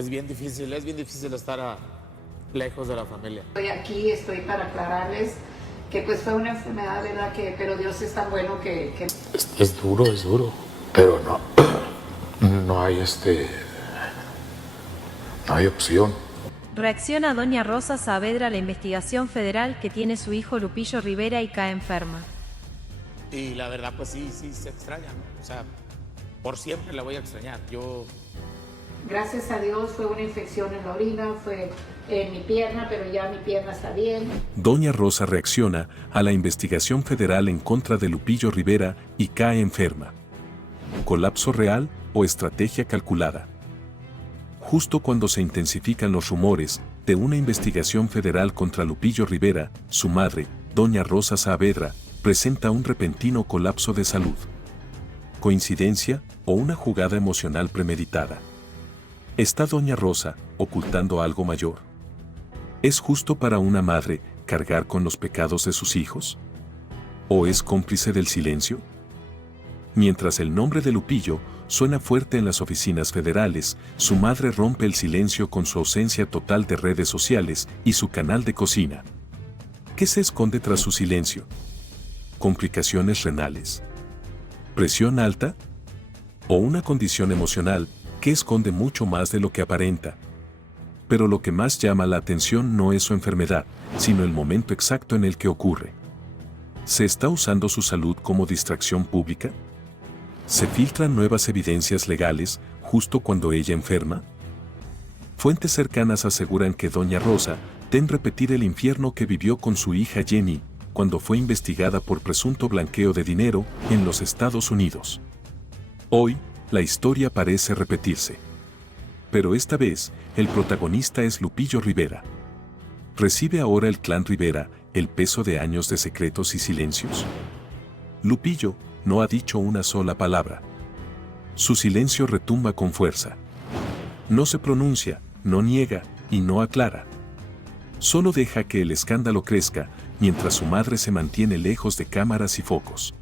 es bien difícil estar lejos de la familia. Estoy aquí, estoy para aclararles que pues fue una enfermedad, ¿verdad? Pero Dios es tan bueno que... Es duro, pero no hay no hay opción. Reacciona Doña Rosa Saavedra a la investigación federal que tiene su hijo Lupillo Rivera y cae enferma. Y la verdad, pues sí se extraña, ¿no? O sea, por siempre la voy a extrañar. Gracias a Dios fue una infección en la orina, fue en mi pierna, pero ya mi pierna está bien. Doña Rosa reacciona a la investigación federal en contra de Lupillo Rivera y cae enferma. ¿Colapso real o estrategia calculada? Justo cuando se intensifican los rumores de una investigación federal contra Lupillo Rivera, su madre, Doña Rosa Saavedra, presenta un repentino colapso de salud. ¿Coincidencia o una jugada emocional premeditada? ¿Está Doña Rosa ocultando algo mayor? ¿Es justo para una madre cargar con los pecados de sus hijos? ¿O es cómplice del silencio? Mientras el nombre de Lupillo suena fuerte en las oficinas federales, su madre rompe el silencio con su ausencia total de redes sociales y su canal de cocina. ¿Qué se esconde tras su silencio? ¿Complicaciones renales? ¿Presión alta? ¿O una condición emocional que esconde mucho más de lo que aparenta? Pero lo que más llama la atención no es su enfermedad, sino el momento exacto en el que ocurre. ¿Se está usando su salud como distracción pública? ¿Se filtran nuevas evidencias legales justo cuando ella enferma? Fuentes cercanas aseguran que Doña Rosa tem repetir el infierno que vivió con su hija Jenni cuando fue investigada por presunto blanqueo de dinero en los Estados Unidos. Hoy, la historia parece repetirse. Pero esta vez, el protagonista es Lupillo Rivera. ¿Recibe ahora el clan Rivera el peso de años de secretos y silencios? Lupillo no ha dicho una sola palabra. Su silencio retumba con fuerza. No se pronuncia, no niega y no aclara. Solo deja que el escándalo crezca mientras su madre se mantiene lejos de cámaras y focos.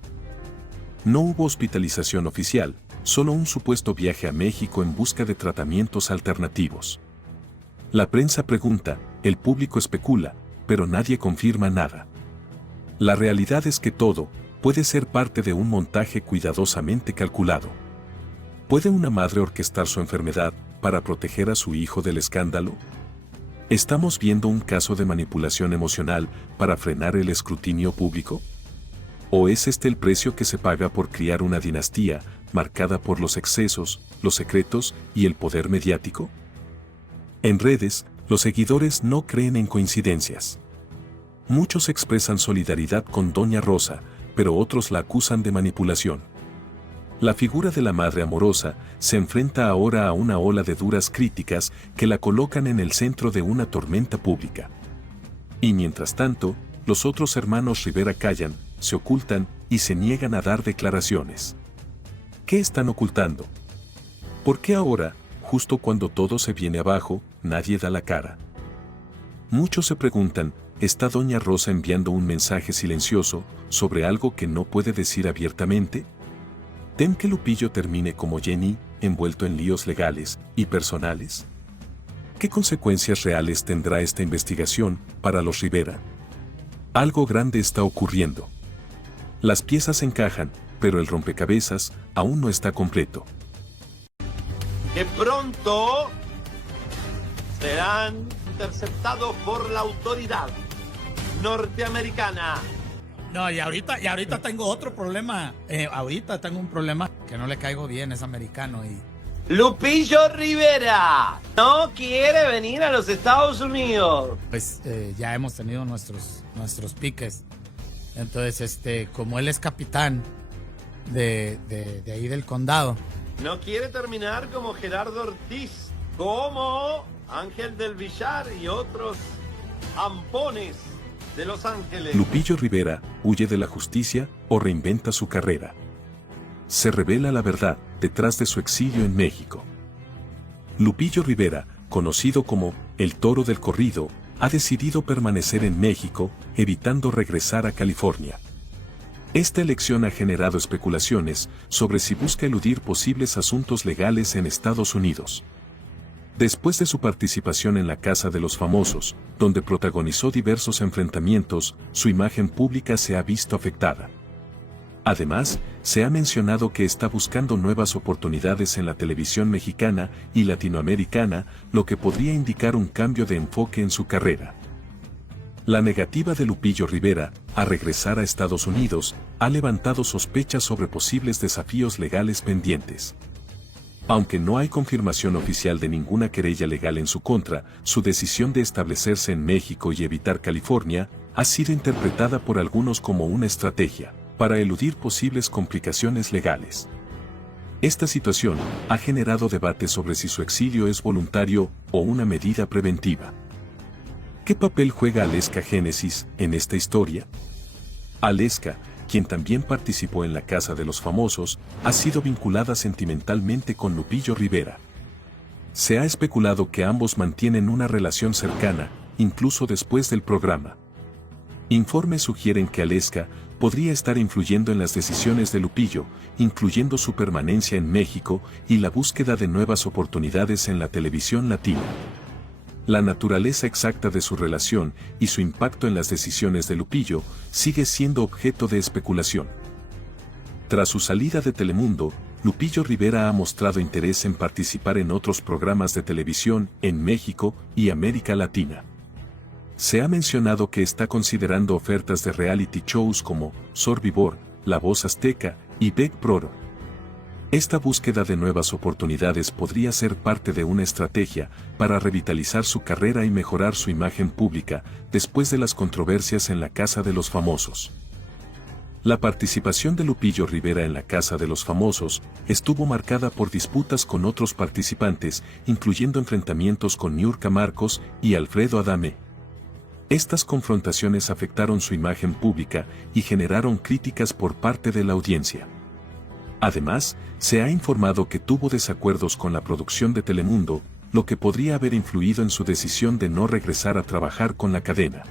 No hubo hospitalización oficial, solo un supuesto viaje a México en busca de tratamientos alternativos. La prensa pregunta, el público especula, pero nadie confirma nada. La realidad es que todo puede ser parte de un montaje cuidadosamente calculado. ¿Puede una madre orquestar su enfermedad para proteger a su hijo del escándalo? ¿Estamos viendo un caso de manipulación emocional para frenar el escrutinio público? ¿O es este el precio que se paga por criar una dinastía marcada por los excesos, los secretos y el poder mediático? En redes, los seguidores no creen en coincidencias. Muchos expresan solidaridad con Doña Rosa, pero otros la acusan de manipulación. La figura de la madre amorosa se enfrenta ahora a una ola de duras críticas que la colocan en el centro de una tormenta pública. Y mientras tanto, los otros hermanos Rivera callan, se ocultan y se niegan a dar declaraciones. ¿Qué están ocultando? ¿Por qué ahora, justo cuando todo se viene abajo, nadie da la cara? Muchos se preguntan, ¿está Doña Rosa enviando un mensaje silencioso sobre algo que no puede decir abiertamente? ¿Tem que Lupillo termine como Jenni, envuelto en líos legales y personales? ¿Qué consecuencias reales tendrá esta investigación para los Rivera? Algo grande está ocurriendo. Las piezas encajan, pero el rompecabezas aún no está completo. Que pronto serán interceptados por la autoridad norteamericana. No, y ahorita tengo otro problema. Ahorita tengo un problema que no le caigo bien, es americano y... Lupillo Rivera no quiere venir a los Estados Unidos. Pues ya hemos tenido nuestros piques. Entonces, como él es capitán de ahí del condado. No quiere terminar como Gerardo Ortiz, como Ángel del Villar y otros ampones de Los Ángeles. Lupillo Rivera huye de la justicia o reinventa su carrera. Se revela la verdad detrás de su exilio en México. Lupillo Rivera, conocido como el Toro del Corrido, ha decidido permanecer en México, evitando regresar a California. Esta elección ha generado especulaciones sobre si busca eludir posibles asuntos legales en Estados Unidos. Después de su participación en la Casa de los Famosos, donde protagonizó diversos enfrentamientos, su imagen pública se ha visto afectada. Además, se ha mencionado que está buscando nuevas oportunidades en la televisión mexicana y latinoamericana, lo que podría indicar un cambio de enfoque en su carrera. La negativa de Lupillo Rivera a regresar a Estados Unidos ha levantado sospechas sobre posibles desafíos legales pendientes. Aunque no hay confirmación oficial de ninguna querella legal en su contra, su decisión de establecerse en México y evitar California ha sido interpretada por algunos como una estrategia para eludir posibles complicaciones legales. Esta situación ha generado debate sobre si su exilio es voluntario o una medida preventiva. ¿Qué papel juega 𝗥𝗲𝗥𝗧𝗜 en esta historia? 𝗥𝗲𝗥𝗧𝗜, quien también participó en la Casa de los Famosos, ha sido vinculada sentimentalmente con Lupillo Rivera. Se ha especulado que ambos mantienen una relación cercana, incluso después del programa. Informes sugieren que 𝗥𝗥𝗥𝗧𝗜 podría estar influyendo en las decisiones de Lupillo, incluyendo su permanencia en México y la búsqueda de nuevas oportunidades en la televisión latina. La naturaleza exacta de su relación y su impacto en las decisiones de Lupillo sigue siendo objeto de especulación. Tras su salida de Telemundo, Lupillo Rivera ha mostrado interés en participar en otros programas de televisión en México y América Latina. Se ha mencionado que está considerando ofertas de reality shows como 𝗤𝗏𝗏, La Voz Azteca y 𝗥𝗲𝗥𝗧𝗏. Esta búsqueda de nuevas oportunidades podría ser parte de una estrategia para revitalizar su carrera y mejorar su imagen pública después de las controversias en la Casa de los Famosos. La participación de Lupillo Rivera en la Casa de los Famosos estuvo marcada por disputas con otros participantes, incluyendo enfrentamientos con 𝗤𝗏𝗥𝗧𝗏 y Alfredo Adame. Estas confrontaciones afectaron su imagen pública y generaron críticas por parte de la audiencia. Además, se ha informado que tuvo desacuerdos con la producción de Telemundo, lo que podría haber influido en su decisión de no regresar a trabajar con la cadena.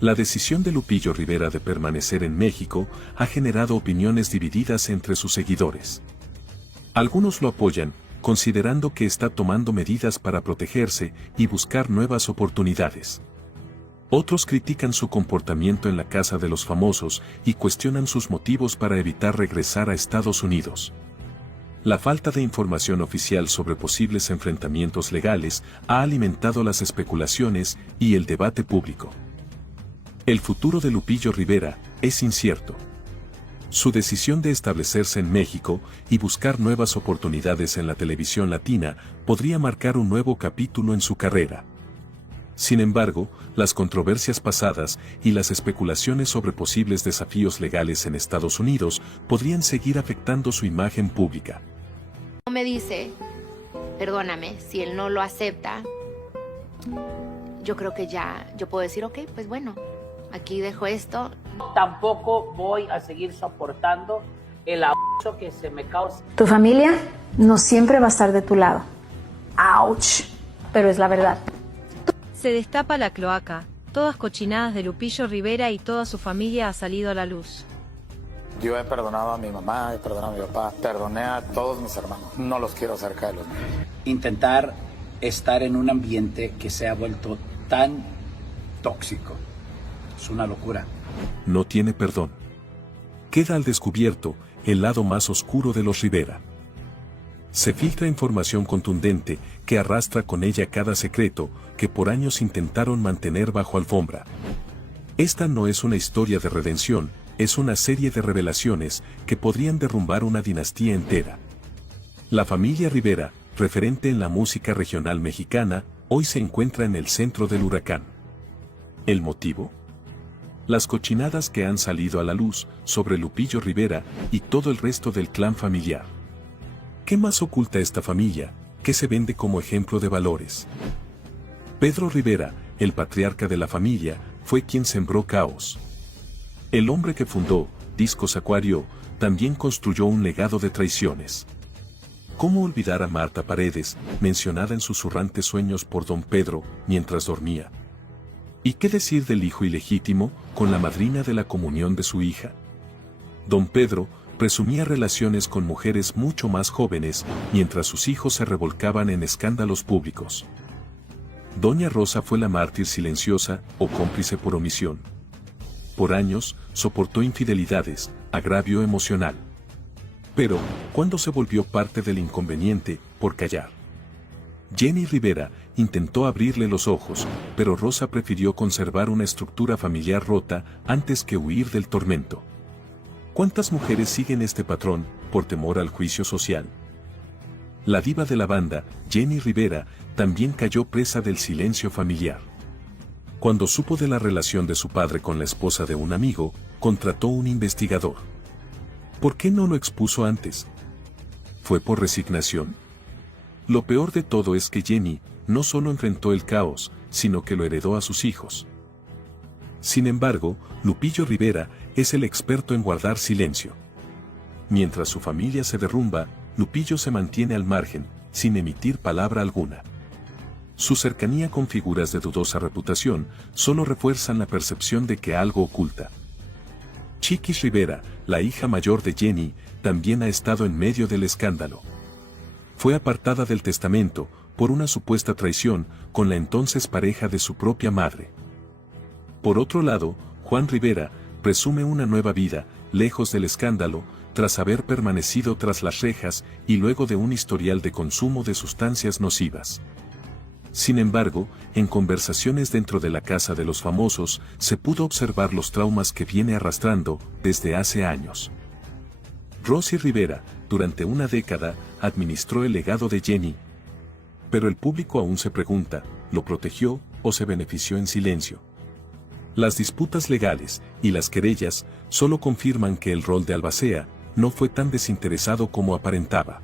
La decisión de Lupillo Rivera de permanecer en México ha generado opiniones divididas entre sus seguidores. Algunos lo apoyan, considerando que está tomando medidas para protegerse y buscar nuevas oportunidades. Otros critican su comportamiento en la Casa de los Famosos y cuestionan sus motivos para evitar regresar a Estados Unidos. La falta de información oficial sobre posibles enfrentamientos legales ha alimentado las especulaciones y el debate público. El futuro de Lupillo Rivera es incierto. Su decisión de establecerse en México y buscar nuevas oportunidades en la televisión latina podría marcar un nuevo capítulo en su carrera. Sin embargo, las controversias pasadas y las especulaciones sobre posibles desafíos legales en Estados Unidos podrían seguir afectando su imagen pública. Me dice, perdóname, si él no lo acepta, yo creo que ya, yo puedo decir, ok, pues bueno, aquí dejo esto. Tampoco voy a seguir soportando el abuso que se me causa. Tu familia no siempre va a estar de tu lado. ¡Auch! Pero es la verdad. Se destapa la cloaca, todas cochinadas de Lupillo Rivera y toda su familia ha salido a la luz. Yo he perdonado a mi mamá, he perdonado a mi papá, perdoné a todos mis hermanos. No los quiero cerca de los míos. Intentar estar en un ambiente que se ha vuelto tan tóxico es una locura. No tiene perdón. Queda al descubierto el lado más oscuro de los Rivera. Se filtra información contundente que arrastra con ella cada secreto que por años intentaron mantener bajo alfombra. Esta no es una historia de redención, es una serie de revelaciones que podrían derrumbar una dinastía entera. La familia Rivera, referente en la música regional mexicana, hoy se encuentra en el centro del huracán. ¿El motivo? Las cochinadas que han salido a la luz sobre Lupillo Rivera y todo el resto del clan familiar. ¿Qué más oculta esta familia, que se vende como ejemplo de valores? Pedro Rivera, el patriarca de la familia, fue quien sembró caos. El hombre que fundó 𝗥𝗏𝗥𝗧𝗜 también construyó un legado de traiciones. ¿Cómo olvidar a Marta Paredes, mencionada en susurrantes sueños por don Pedro mientras dormía? ¿Y qué decir del hijo ilegítimo con la madrina de la comunión de su hija? Don Pedro presumía relaciones con mujeres mucho más jóvenes, mientras sus hijos se revolcaban en escándalos públicos. Doña Rosa fue la mártir silenciosa o cómplice por omisión. Por años, soportó infidelidades, agravio emocional. Pero, ¿cuándo se volvió parte del inconveniente, por callar? Jenni Rivera intentó abrirle los ojos, pero Rosa prefirió conservar una estructura familiar rota antes que huir del tormento. ¿Cuántas mujeres siguen este patrón, por temor al juicio social? La diva de la banda, Jenni Rivera, también cayó presa del silencio familiar. Cuando supo de la relación de su padre con la esposa de un amigo, contrató un investigador. ¿Por qué no lo expuso antes? ¿Fue por resignación? Lo peor de todo es que Jenni no solo enfrentó el caos, sino que lo heredó a sus hijos. Sin embargo, Lupillo Rivera es el experto en guardar silencio. Mientras su familia se derrumba, Lupillo se mantiene al margen, sin emitir palabra alguna. Su cercanía con figuras de dudosa reputación solo refuerzan la percepción de que algo oculta. 𝗥𝗍𝗥𝗧𝗏 Rivera, la hija mayor de Jenni, también ha estado en medio del escándalo. Fue apartada del testamento por una supuesta traición con la entonces pareja de su propia madre. Por otro lado, Juan Rivera presume una nueva vida, lejos del escándalo, tras haber permanecido tras las rejas y luego de un historial de consumo de sustancias nocivas. Sin embargo, en conversaciones dentro de la casa de los famosos, se pudo observar los traumas que viene arrastrando desde hace años. Rosy Rivera, durante una década, administró el legado de Jenni. Pero el público aún se pregunta, ¿lo protegió o se benefició en silencio? Las disputas legales y las querellas solo confirman que el rol de albacea no fue tan desinteresado como aparentaba.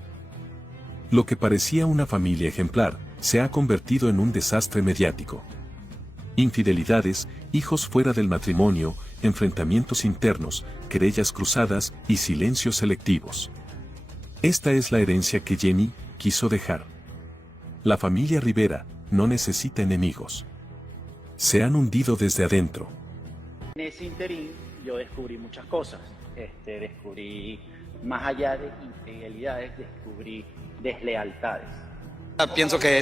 Lo que parecía una familia ejemplar, se ha convertido en un desastre mediático. Infidelidades, hijos fuera del matrimonio, enfrentamientos internos, querellas cruzadas y silencios selectivos. Esta es la herencia que Jenni quiso dejar. La familia Rivera no necesita enemigos. Se han hundido desde adentro. En ese interín yo descubrí muchas cosas. Descubrí, más allá de infidelidades, descubrí deslealtades. Pienso que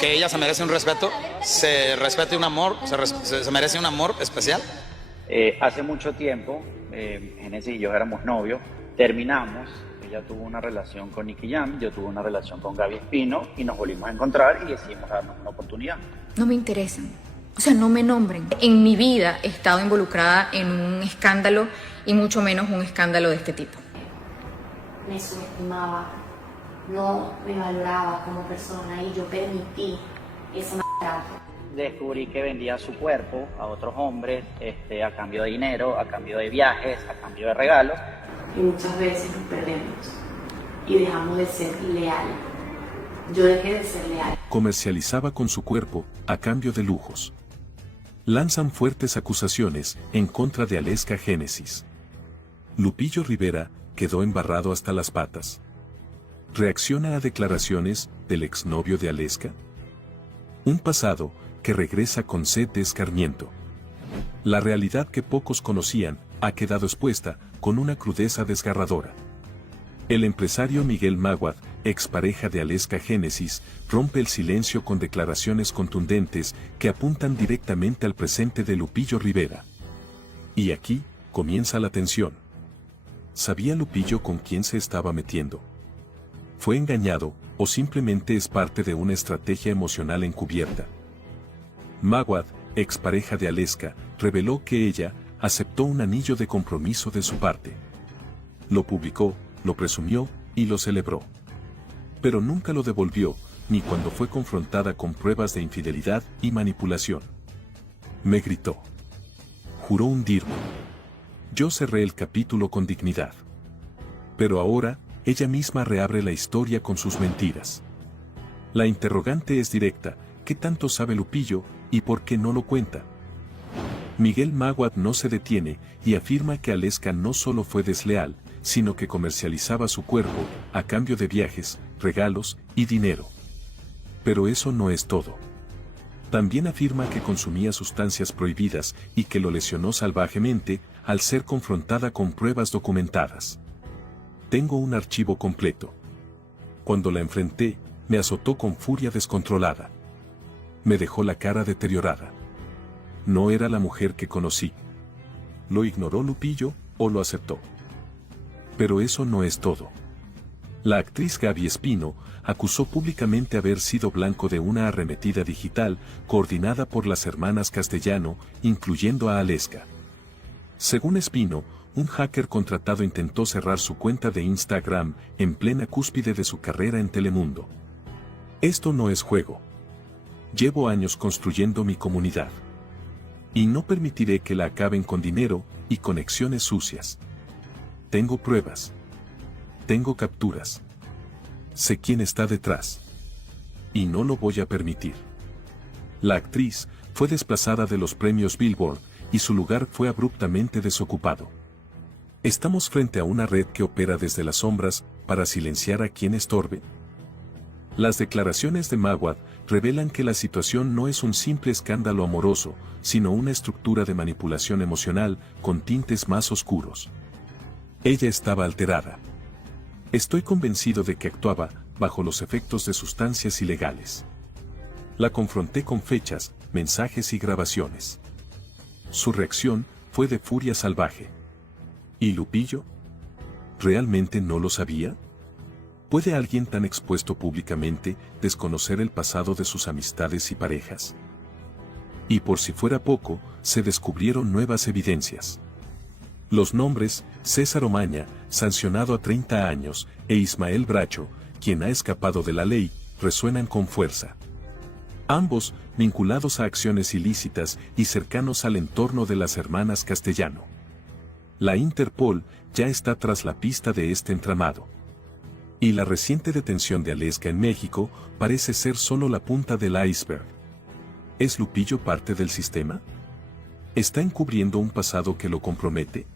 ella se merece un respeto, se merece un amor especial. Hace mucho tiempo, Jenni y yo éramos novios, terminamos, ella tuvo una relación con 𝗥𝗍𝗥𝗱, yo tuve una relación con 𝗥𝗲𝗥𝗍𝗏 y nos volvimos a encontrar y decidimos darnos una oportunidad. No me interesan, o sea, no me nombren. En mi vida he estado involucrada en un escándalo y mucho menos un escándalo de este tipo. Me subestimaba, no me valoraba como persona y yo permití ese maltrato. Descubrí que vendía su cuerpo a otros hombres a cambio de dinero, a cambio de viajes, a cambio de regalos. Y muchas veces nos perdemos y dejamos de ser leales. Yo dejé de ser leal. Comercializaba con su cuerpo a cambio de lujos. Lanzan fuertes acusaciones en contra de 𝗥𝗍𝗥𝗧𝗏. Lupillo Rivera quedó embarrado hasta las patas. ¿Reacciona a declaraciones del exnovio de 𝗥𝗍𝗥𝗧𝗏? Un pasado que regresa con sed de escarmiento. La realidad que pocos conocían ha quedado expuesta con una crudeza desgarradora. El empresario Miguel Máguad, expareja de 𝗥𝗍𝗥𝗧𝗏, rompe el silencio con declaraciones contundentes que apuntan directamente al presente de Lupillo Rivera. Y aquí comienza la tensión. ¿Sabía Lupillo con quién se estaba metiendo? ¿Fue engañado o simplemente es parte de una estrategia emocional encubierta? Máguad, expareja de 𝗥𝗍𝗥𝗧𝗏, reveló que ella aceptó un anillo de compromiso de su parte. Lo publicó, lo presumió y lo celebró. Pero nunca lo devolvió, ni cuando fue confrontada con pruebas de infidelidad y manipulación. Me gritó. Juró hundirme. Yo cerré el capítulo con dignidad. Pero ahora, ella misma reabre la historia con sus mentiras. La interrogante es directa: ¿qué tanto sabe Lupillo y por qué no lo cuenta? Miguel Máguad no se detiene y afirma que 𝗥𝗍𝗥𝗧𝗏 no solo fue desleal, sino que comercializaba su cuerpo a cambio de viajes, regalos y dinero. Pero eso no es todo. También afirma que consumía sustancias prohibidas y que lo lesionó salvajemente al ser confrontada con pruebas documentadas. Tengo un archivo completo. Cuando la enfrenté, me azotó con furia descontrolada. Me dejó la cara deteriorada. No era la mujer que conocí. ¿Lo ignoró Lupillo o lo aceptó? Pero eso no es todo. La actriz 𝗥𝗲𝗥𝗧𝗜 acusó públicamente haber sido blanco de una arremetida digital coordinada por las hermanas Castellano, incluyendo a 𝗥𝗲𝗥𝗧𝗜. Según Espino, un hacker contratado intentó cerrar su cuenta de Instagram en plena cúspide de su carrera en Telemundo. Esto no es juego. Llevo años construyendo mi comunidad. Y no permitiré que la acaben con dinero y conexiones sucias. Tengo pruebas. Tengo capturas. Sé quién está detrás. Y no lo voy a permitir. La actriz fue desplazada de los premios Billboard y su lugar fue abruptamente desocupado. ¿Estamos frente a una red que opera desde las sombras para silenciar a quien estorbe? Las declaraciones de 𝗥𝗏𝗏 revelan que la situación no es un simple escándalo amoroso, sino una estructura de manipulación emocional con tintes más oscuros. Ella estaba alterada. Estoy convencido de que actuaba bajo los efectos de sustancias ilegales. La confronté con fechas, mensajes y grabaciones. Su reacción fue de furia salvaje. ¿Y Lupillo? ¿Realmente no lo sabía? ¿Puede alguien tan expuesto públicamente desconocer el pasado de sus amistades y parejas? Y por si fuera poco, se descubrieron nuevas evidencias. Los nombres, César Omaña, sancionado a 30 años, e Ismael Bracho, quien ha escapado de la ley, resuenan con fuerza. Ambos, vinculados a acciones ilícitas y cercanos al entorno de las hermanas Castellano. La Interpol ya está tras la pista de este entramado. Y la reciente detención de 𝗥𝗏𝗥𝗧𝗜 en México parece ser solo la punta del iceberg. ¿Es Lupillo parte del sistema? ¿Está encubriendo un pasado que lo compromete?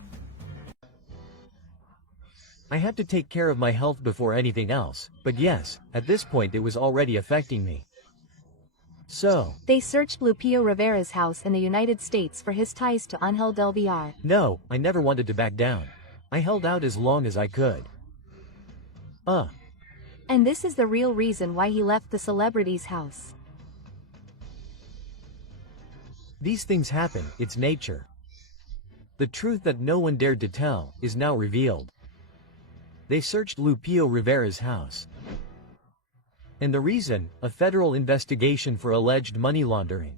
I had to take care of my health before anything else, but yes, at this point it was already affecting me. So, They searched Lupillo Rivera's house in the United States for his ties to 𝗥𝗏𝗏𝗏. no, I never wanted to back down. I held out as long as I could. And this is the real reason why he left the celebrity's house. These things happen, it's nature. The truth that no one dared to tell is now revealed. They searched Lupillo Rivera's house. And the reason, a federal investigation for alleged money laundering.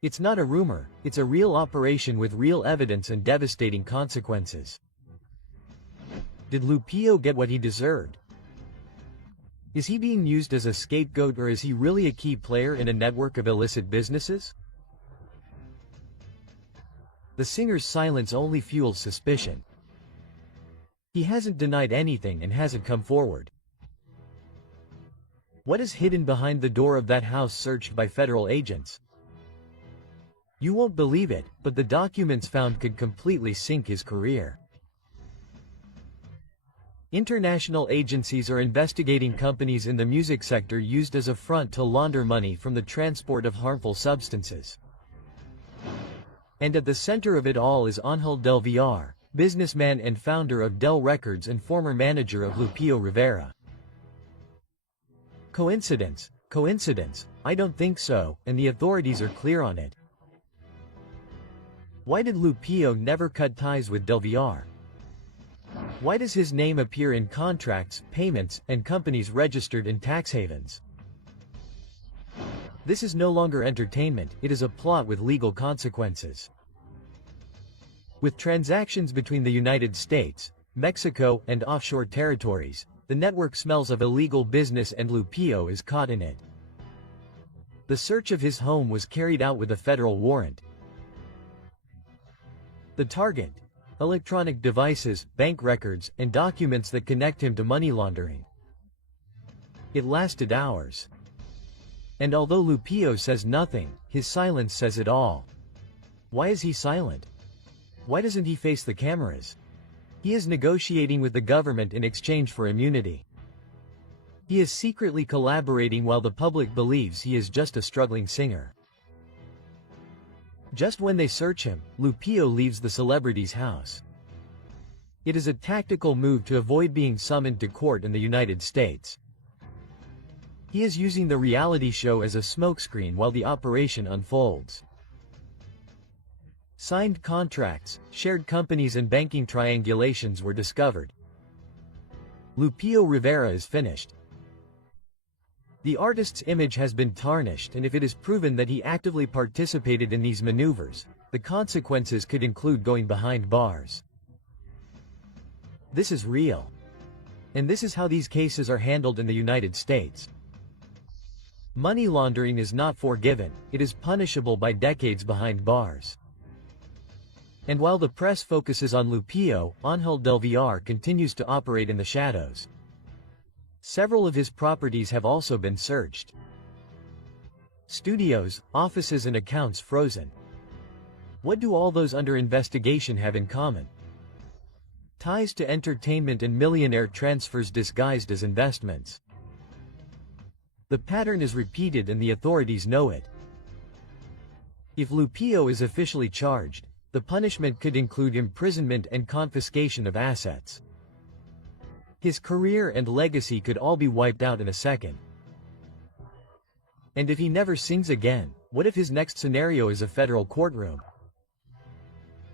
It's not a rumor, it's a real operation with real evidence and devastating consequences. Did Lupillo get what he deserved? Is he being used as a scapegoat, or is he really a key player in a network of illicit businesses? The singer's silence only fuels suspicion. He hasn't denied anything and hasn't come forward. What is hidden behind the door of that house searched by federal agents? You won't believe it, but the documents found could completely sink his career. International agencies are investigating companies in the music sector used as a front to launder money from the transport of harmful substances. And at the center of it all is 𝗥𝗏𝗏𝗏𝗏, businessman and founder of Dell Records and former manager of Lupillo Rivera. Coincidence? Coincidence? I don't think so, and the authorities are clear on it. Why did Lupillo never cut ties with 𝗥𝗏𝗏𝗏? Why does his name appear in contracts, payments, and companies registered in tax havens? This is no longer entertainment, it is a plot with legal consequences. With transactions between the United States, Mexico, and offshore territories, the network smells of illegal business and Lupillo is caught in it. The search of his home was carried out with a federal warrant. The target: electronic devices, bank records, and documents that connect him to money laundering. It lasted hours. And although Lupillo says nothing, his silence says it all. Why is he silent? Why doesn't he face the cameras? He is negotiating with the government in exchange for immunity. He is secretly collaborating while the public believes he is just a struggling singer. Just when they search him, Lupillo leaves the celebrity's house. It is a tactical move to avoid being summoned to court in the United States. He is using the reality show as a smokescreen while the operation unfolds. Signed contracts, shared companies and banking triangulations were discovered. Lupillo Rivera is finished. The artist's image has been tarnished, and if it is proven that he actively participated in these maneuvers, the consequences could include going behind bars. This is real. And this is how these cases are handled in the United States. Money laundering is not forgiven, it is punishable by decades behind bars. And while the press focuses on Lupillo, 𝗦𝗪𝗪 continues to operate in the shadows. Several of his properties have also been searched. Studios, offices and accounts frozen. What do all those under investigation have in common? Ties to entertainment and millionaire transfers disguised as investments. The pattern is repeated and the authorities know it. If Lupillo is officially charged, the punishment could include imprisonment and confiscation of assets. His career and legacy could all be wiped out in a second. And if he never sings again, what if his next scenario is a federal courtroom?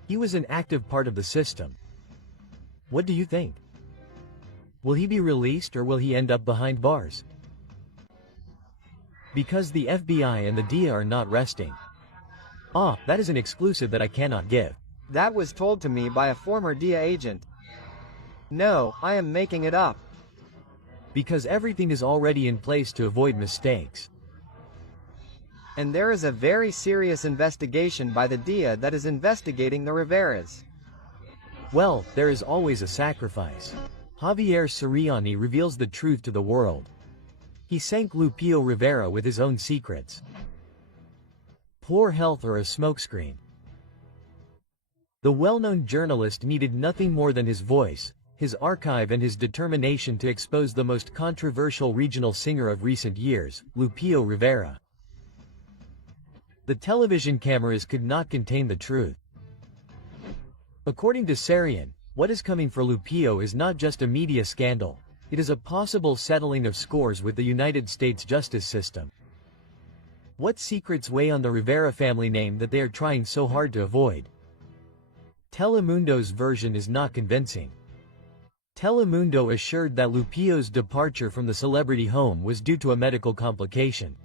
He was an active part of the system. What do you think? Will he be released or will he end up behind bars? Because the FBI and the DEA are not resting. That is an exclusive that I cannot give. That was told to me by a former DEA agent. No, I am making it up. Because everything is already in place to avoid mistakes. And there is a very serious investigation by the DEA that is investigating the Riveras. Well, there is always a sacrifice. Javier Siriani reveals the truth to the world. He sank Lupillo Rivera with his own secrets. Poor health or a smokescreen. The well-known journalist needed nothing more than his voice, his archive and his determination to expose the most controversial regional singer of recent years, Lupillo Rivera. The television cameras could not contain the truth. According to 𝗤𝗎𝗓, what is coming for Lupillo is not just a media scandal, it is a possible settling of scores with the United States justice system. What secrets weigh on the Rivera family name that they are trying so hard to avoid? Telemundo's version is not convincing. Telemundo assured that Lupillo's departure from the celebrity home was due to a medical complication.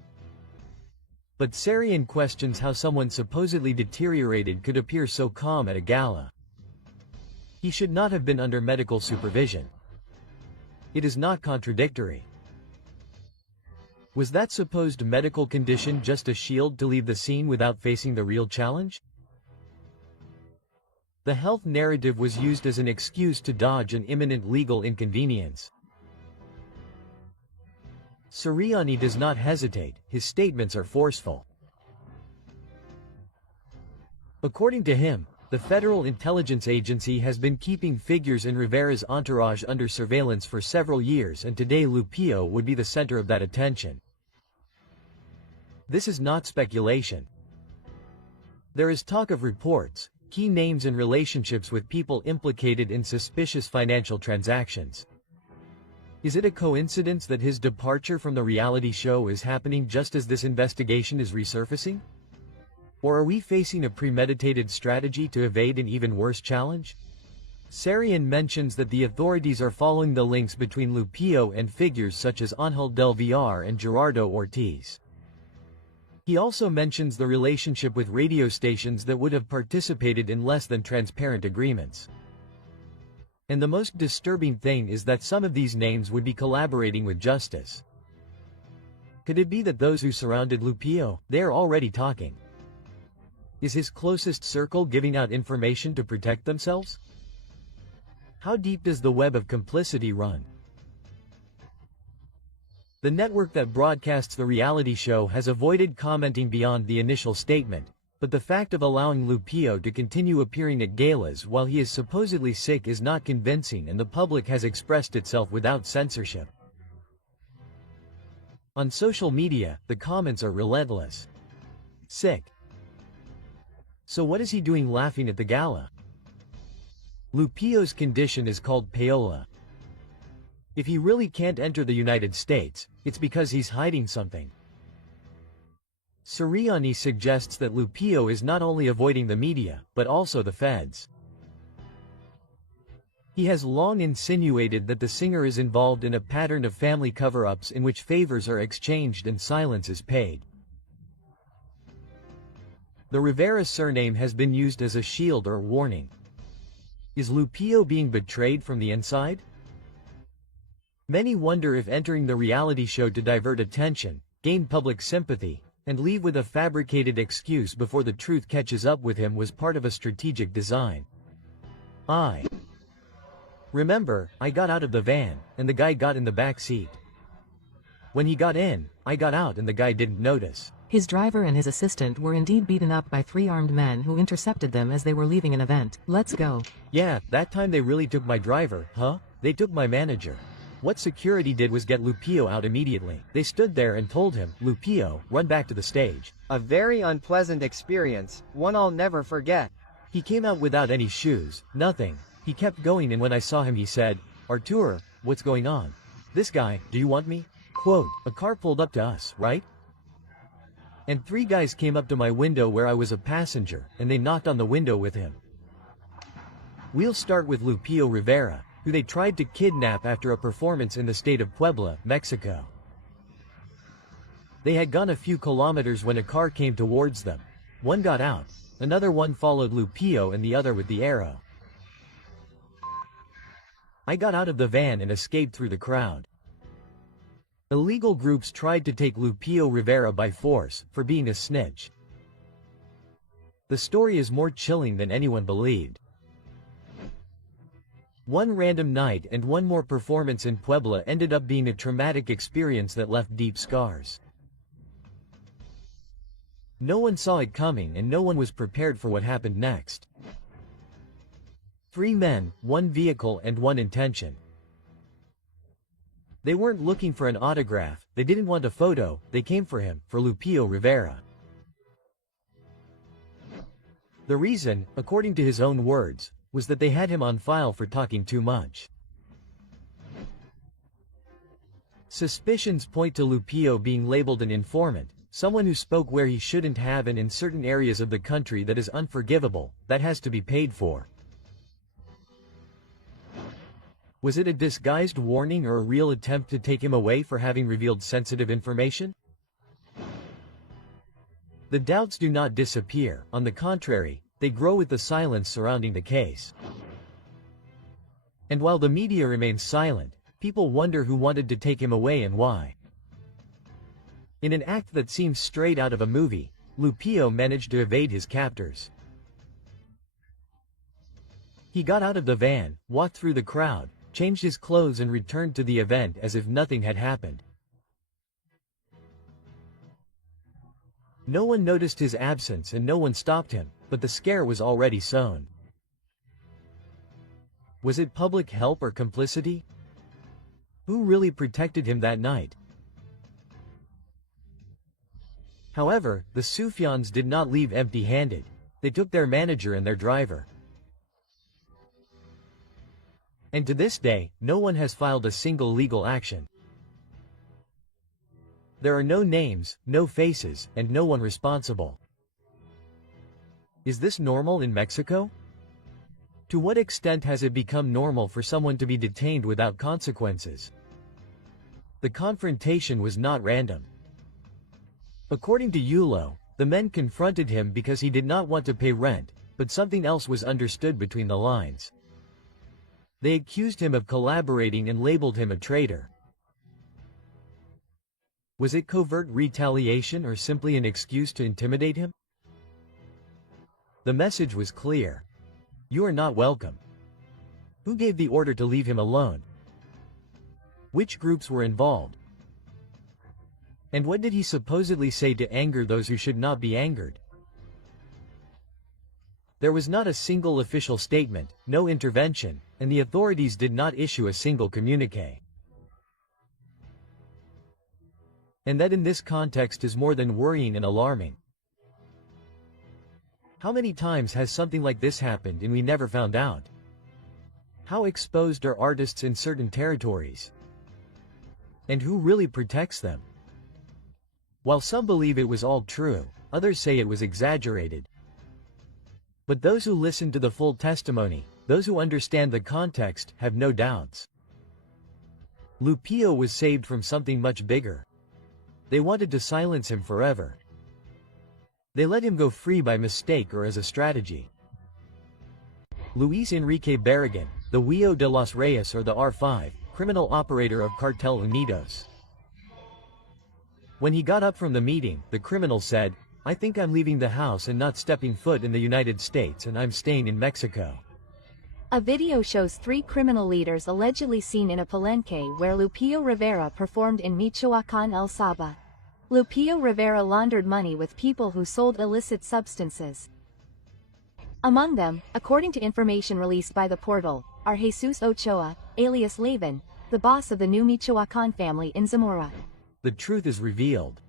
But 𝗤𝗎𝗓 questions how someone supposedly deteriorated could appear so calm at a gala. He should not have been under medical supervision. It is not contradictory. Was that supposed medical condition just a shield to leave the scene without facing the real challenge? The health narrative was used as an excuse to dodge an imminent legal inconvenience. Siriani does not hesitate, his statements are forceful. According to him, the Federal Intelligence Agency has been keeping figures in Rivera's entourage under surveillance for several years, and today Lupillo would be the center of that attention. This is not speculation. There is talk of reports, key names and relationships with people implicated in suspicious financial transactions. Is it a coincidence that his departure from the reality show is happening just as this investigation is resurfacing? Or are we facing a premeditated strategy to evade an even worse challenge? 𝗤𝗎𝗓 mentions that the authorities are following the links between Lupillo and figures such as 𝗦𝗪𝗪 and Gerardo Ortiz. He also mentions the relationship with radio stations that would have participated in less than transparent agreements. And the most disturbing thing is that some of these names would be collaborating with justice. Could it be that those who surrounded Lupillo, they are already talking? Is his closest circle giving out information to protect themselves? How deep does the web of complicity run? The network that broadcasts the reality show has avoided commenting beyond the initial statement, but the fact of allowing Lupillo to continue appearing at galas while he is supposedly sick is not convincing, and the public has expressed itself without censorship. On social media, the comments are relentless. Sick. So what is he doing laughing at the gala? Lupillo's condition is called payola. If he really can't enter the United States, it's because he's hiding something. 𝗥𝗍𝗏 suggests that Lupillo is not only avoiding the media, but also the feds. He has long insinuated that the singer is involved in a pattern of family cover-ups in which favors are exchanged and silence is paid. The Rivera surname has been used as a shield or warning. Is Lupillo being betrayed from the inside? Many wonder if entering the reality show to divert attention, gain public sympathy, and leave with a fabricated excuse before the truth catches up with him was part of a strategic design. Remember, I got out of the van, and the guy got in the back seat. When he got in, I got out and the guy didn't notice. His driver and his assistant were indeed beaten up by 3 armed men who intercepted them as they were leaving an event. Let's go. Yeah, that time they really took my driver, huh? They took my manager. What security did was get Lupillo out immediately. They stood there and told him, Lupillo, run back to the stage. A very unpleasant experience, one I'll never forget. He came out without any shoes, nothing. He kept going and when I saw him he said, Artur, what's going on? This guy, do you want me? Quote, a car pulled up to us, right? And 3 guys came up to my window where I was a passenger, and they knocked on the window with him. We'll start with Lupillo Rivera, who they tried to kidnap after a performance in the state of Puebla, Mexico. They had gone a few kilometers when a car came towards them. One got out, another one followed Lupillo and the other with the arrow. I got out of the van and escaped through the crowd. Illegal groups tried to take Lupillo Rivera by force, for being a snitch. The story is more chilling than anyone believed. One random night and one more performance in Puebla ended up being a traumatic experience that left deep scars. No one saw it coming and no one was prepared for what happened next. 3 men, 1 vehicle and 1 intention. They weren't looking for an autograph, they didn't want a photo, they came for him, for Lupillo Rivera. The reason, according to his own words, was that they had him on file for talking too much. Suspicions point to Lupillo being labeled an informant, someone who spoke where he shouldn't have and in certain areas of the country that is unforgivable, that has to be paid for. Was it a disguised warning or a real attempt to take him away for having revealed sensitive information? The doubts do not disappear, on the contrary, they grow with the silence surrounding the case. And while the media remains silent, people wonder who wanted to take him away and why. In an act that seems straight out of a movie, Lupillo managed to evade his captors. He got out of the van, walked through the crowd, changed his clothes and returned to the event as if nothing had happened. No one noticed his absence and no one stopped him, but the scare was already sown. Was it public help or complicity? Who really protected him that night? However, the Sufjans did not leave empty-handed. They took their manager and their driver. And to this day, no one has filed a single legal action. There are no names, no faces, and no one responsible. Is this normal in Mexico? To what extent has it become normal for someone to be detained without consequences? The confrontation was not random. According to 𝗥𝗏𝗏, the men confronted him because he did not want to pay rent, but something else was understood between the lines. They accused him of collaborating and labeled him a traitor. Was it covert retaliation or simply an excuse to intimidate him? The message was clear. You are not welcome. Who gave the order to leave him alone? Which groups were involved? And what did he supposedly say to anger those who should not be angered? There was not a single official statement, no intervention, and the authorities did not issue a single communique. And that in this context is more than worrying and alarming. How many times has something like this happened and we never found out? How exposed are artists in certain territories? And who really protects them? While some believe it was all true, others say it was exaggerated. But those who listen to the full testimony, those who understand the context, have no doubts. Lupillo was saved from something much bigger. They wanted to silence him forever. They let him go free by mistake or as a strategy. Luis Enrique Barragan, the Río de los Reyes or the R5, criminal operator of Cartel Unidos. When he got up from the meeting, the criminal said, "I think I'm leaving the house and not stepping foot in the United States, and I'm staying in Mexico." A video shows 3 criminal leaders allegedly seen in a palenque where Lupillo Rivera performed in Michoacán, 𝗥𝗲𝗥𝗧𝗏. Lupillo Rivera laundered money with people who sold illicit substances. Among them, according to information released by the portal, are Jesus Ochoa, alias Layvin, the boss of the new Michoacán family in Zamora. The truth is revealed.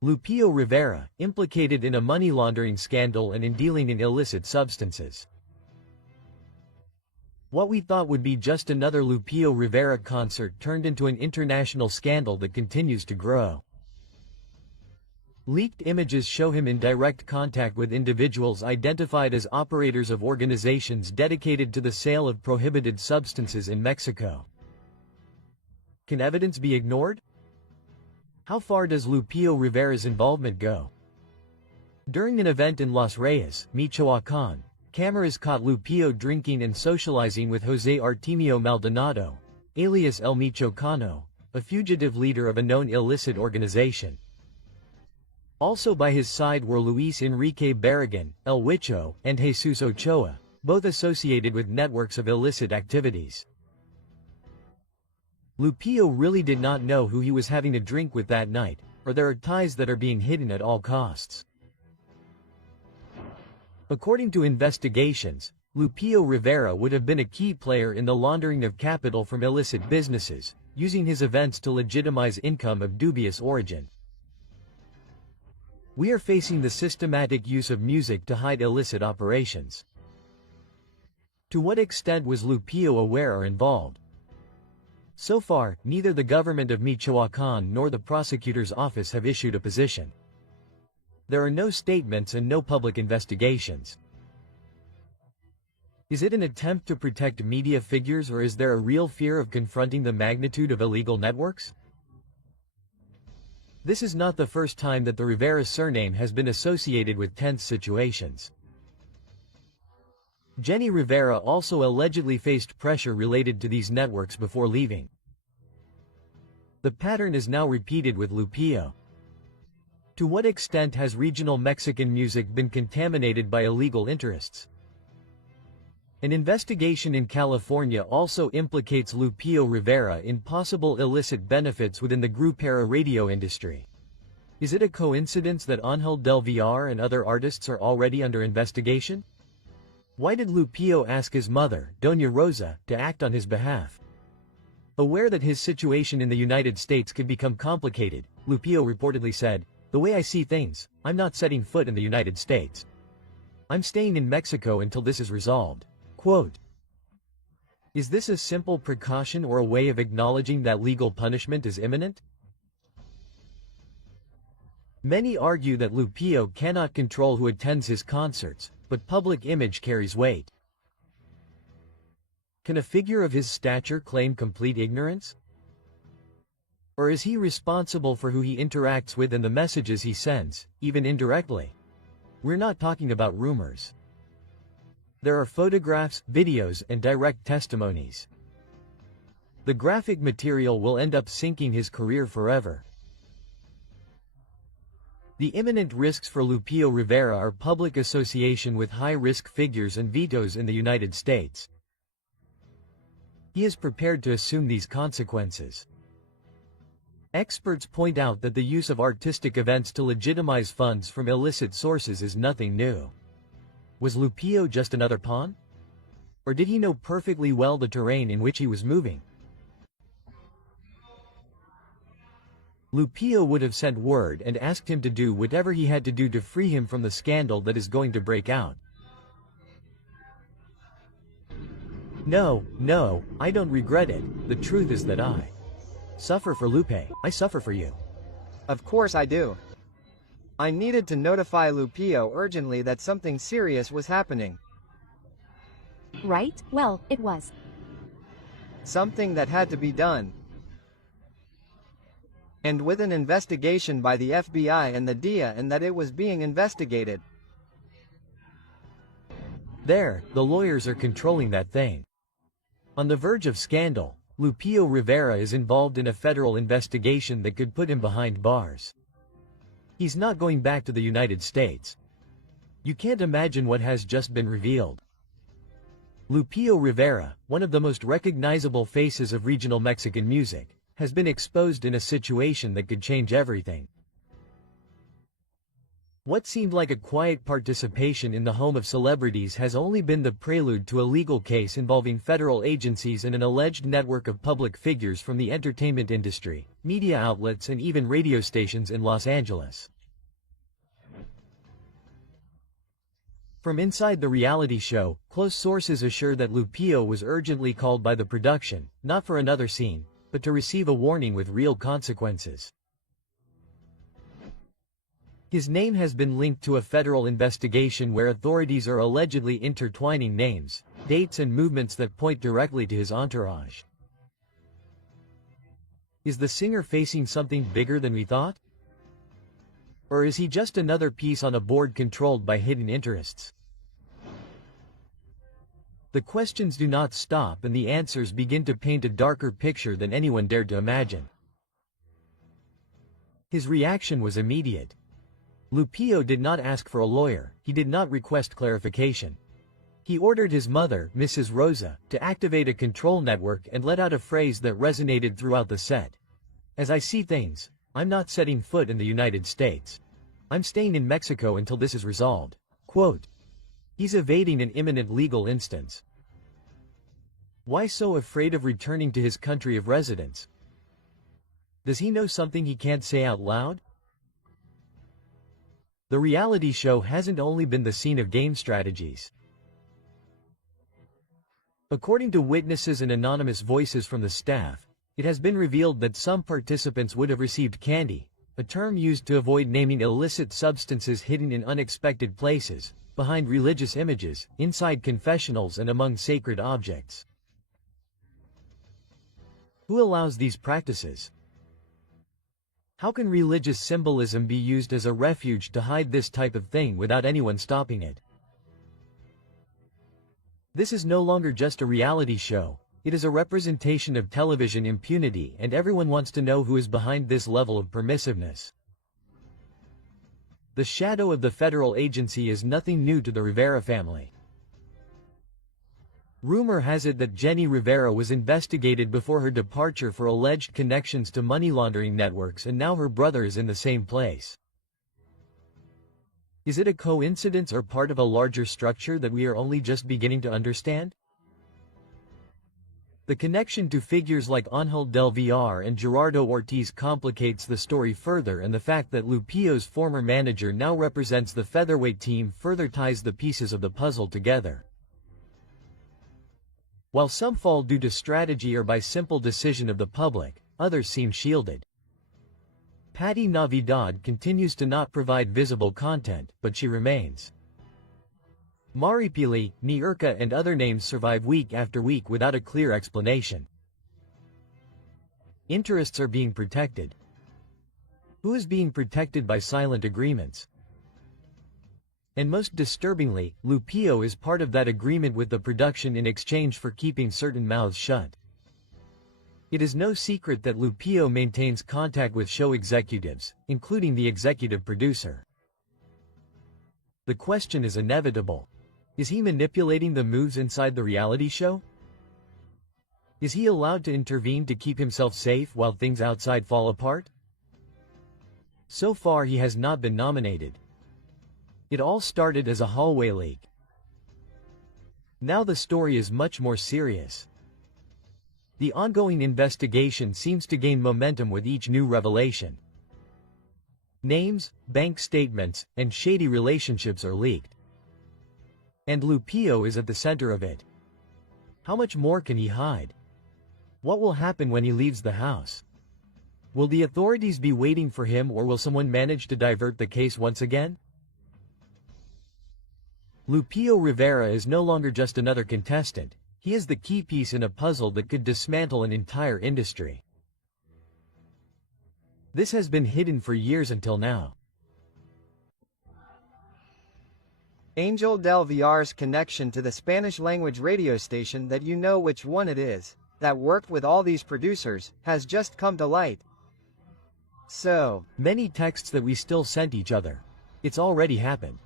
Lupillo Rivera, implicated in a money laundering scandal and in dealing in illicit substances. What we thought would be just another Lupillo Rivera concert turned into an international scandal that continues to grow. Leaked images show him in direct contact with individuals identified as operators of organizations dedicated to the sale of prohibited substances in Mexico. Can evidence be ignored? How far does Lupillo Rivera's involvement go? During an event in Los Reyes, Michoacán, cameras caught Lupillo drinking and socializing with José Artemio Maldonado, alias El Michoacano, a fugitive leader of a known illicit organization. Also by his side were Luis Enrique Barragan, El 𝗥𝗏𝗧𝗏, and Jesus Ochoa, both associated with networks of illicit activities. Lupillo really did not know who he was having a drink with that night, or there are ties that are being hidden at all costs. According to investigations, Lupillo Rivera would have been a key player in the laundering of capital from illicit businesses, using his events to legitimize income of dubious origin. We are facing the systematic use of music to hide illicit operations. To what extent was Lupillo aware or involved? So far, neither the government of Michoacán nor the prosecutor's office have issued a position. There are no statements and no public investigations. Is it an attempt to protect media figures, or is there a real fear of confronting the magnitude of illegal networks? This is not the first time that the Rivera surname has been associated with tense situations. Jenni Rivera also allegedly faced pressure related to these networks before leaving. The pattern is now repeated with Lupillo. To what extent has regional Mexican music been contaminated by illegal interests? An investigation in California also implicates Lupillo Rivera in possible illicit benefits within the grupera radio industry. Is it a coincidence that Ángel del Villar and other artists are already under investigation? Why did Lupillo ask his mother, Doña Rosa, to act on his behalf? Aware that his situation in the United States could become complicated, Lupillo reportedly said, "The way I see things, I'm not setting foot in the United States. I'm staying in Mexico until this is resolved." Quote, is this a simple precaution or a way of acknowledging that legal punishment is imminent? Many argue that Lupillo cannot control who attends his concerts, but public image carries weight. Can a figure of his stature claim complete ignorance? Or is he responsible for who he interacts with and the messages he sends, even indirectly? We're not talking about rumors. There are photographs, videos, and direct testimonies. The graphic material will end up sinking his career forever. The imminent risks for Lupillo Rivera are public association with high-risk figures and vetoes in the United States. He is prepared to assume these consequences. Experts point out that the use of artistic events to legitimize funds from illicit sources is nothing new. Was Lupillo just another pawn? Or did he know perfectly well the terrain in which he was moving? Lupillo would have sent word and asked him to do whatever he had to do to free him from the scandal that is going to break out. No, I don't regret it. The truth is that I suffer for Lupe. I suffer for you. Of course I do. I needed to notify Lupillo urgently that something serious was happening. Right? Well, it was. Something that had to be done. And with an investigation by the FBI and the DIA, and that it was being investigated. There, the lawyers are controlling that thing. On the verge of scandal, Lupillo Rivera is involved in a federal investigation that could put him behind bars. He's not going back to the United States. You can't imagine what has just been revealed. Lupillo Rivera, one of the most recognizable faces of regional Mexican music, has been exposed in a situation that could change everything. What seemed like a quiet participation in the home of celebrities has only been the prelude to a legal case involving federal agencies and an alleged network of public figures from the entertainment industry, media outlets and even radio stations in Los Angeles. From inside the reality show, close sources assure that Lupillo was urgently called by the production, not for another scene, but to receive a warning with real consequences. His name has been linked to a federal investigation where authorities are allegedly intertwining names, dates and movements that point directly to his entourage. Is the singer facing something bigger than we thought? Or is he just another piece on a board controlled by hidden interests? The questions do not stop and the answers begin to paint a darker picture than anyone dared to imagine. His reaction was immediate. Lupillo did not ask for a lawyer, he did not request clarification. He ordered his mother, Mrs. Rosa, to activate a control network and let out a phrase that resonated throughout the set. As I see things, I'm not setting foot in the United States. I'm staying in Mexico until this is resolved. Quote. He's evading an imminent legal instance. Why so afraid of returning to his country of residence? Does he know something he can't say out loud? The reality show hasn't only been the scene of game strategies. According to witnesses and anonymous voices from the staff, it has been revealed that some participants would have received candy, a term used to avoid naming illicit substances hidden in unexpected places, behind religious images, inside confessionals and among sacred objects. Who allows these practices? How can religious symbolism be used as a refuge to hide this type of thing without anyone stopping it? This is no longer just a reality show, it is a representation of television impunity, and everyone wants to know who is behind this level of permissiveness. The shadow of the federal agency is nothing new to the Rivera family. Rumor has it that Jenni Rivera was investigated before her departure for alleged connections to money laundering networks, and now her brother is in the same place. Is it a coincidence or part of a larger structure that we are only just beginning to understand? The connection to figures like Ángel del Villar and Gerardo Ortiz complicates the story further, and the fact that Lupillo's former manager now represents the featherweight team further ties the pieces of the puzzle together. While some fall due to strategy or by simple decision of the public, others seem shielded. Pati Navidad continues to not provide visible content, but she remains. Maripili, 𝗥𝗏𝗥𝗧𝗜 and other names survive week after week without a clear explanation. Interests are being protected. Who is being protected by silent agreements? And most disturbingly, Lupillo is part of that agreement with the production in exchange for keeping certain mouths shut. It is no secret that Lupillo maintains contact with show executives, including the executive producer. The question is inevitable. Is he manipulating the moves inside the reality show? Is he allowed to intervene to keep himself safe while things outside fall apart? So far he has not been nominated. It all started as a hallway leak. Now the story is much more serious. The ongoing investigation seems to gain momentum with each new revelation. Names, bank statements, and shady relationships are leaked. And Lupillo is at the center of it. How much more can he hide? What will happen when he leaves the house? Will the authorities be waiting for him, or will someone manage to divert the case once again? Lupillo Rivera is no longer just another contestant. He is the key piece in a puzzle that could dismantle an entire industry. This has been hidden for years until now. 𝗥𝗲𝗹𝗂𝗧's connection to the Spanish-language radio station that you know which one it is, that worked with all these producers, has just come to light. So, many texts that we still sent each other. It's already happened.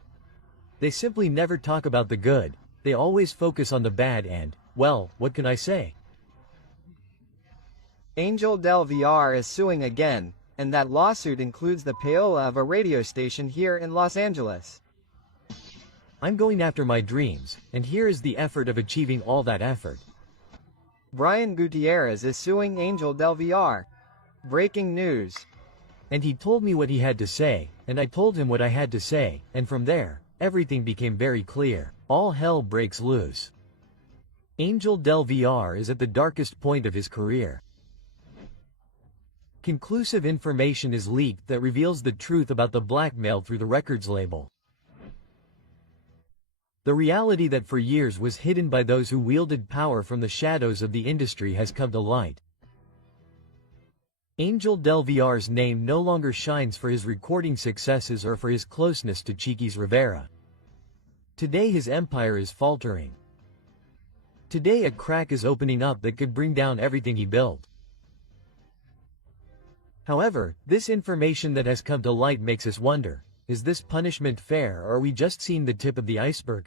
They simply never talk about the good, they always focus on the bad and, well, what can I say? 𝗥𝗲𝗹𝗂𝗧 is suing again, and that lawsuit includes the payola of a radio station here in Los Angeles. I'm going after my dreams, and here is the effort of achieving all that effort. Brian Gutierrez is suing 𝗥𝗲𝗹𝗂𝗧. Breaking news. And he told me what he had to say, and I told him what I had to say, and from there, everything became very clear. All hell breaks loose. 𝗥𝗲𝗹𝗂𝗧 is at the darkest point of his career. Conclusive information is leaked that reveals the truth about the blackmail through the records label. The reality that for years was hidden by those who wielded power from the shadows of the industry has come to light. 𝗥𝗲𝗹𝗂𝗧's name no longer shines for his recording successes or for his closeness to 𝗥𝗲𝗄𝗎 Rivera. Today his empire is faltering. Today a crack is opening up that could bring down everything he built. However, this information that has come to light makes us wonder, is this punishment fair, or are we just seeing the tip of the iceberg?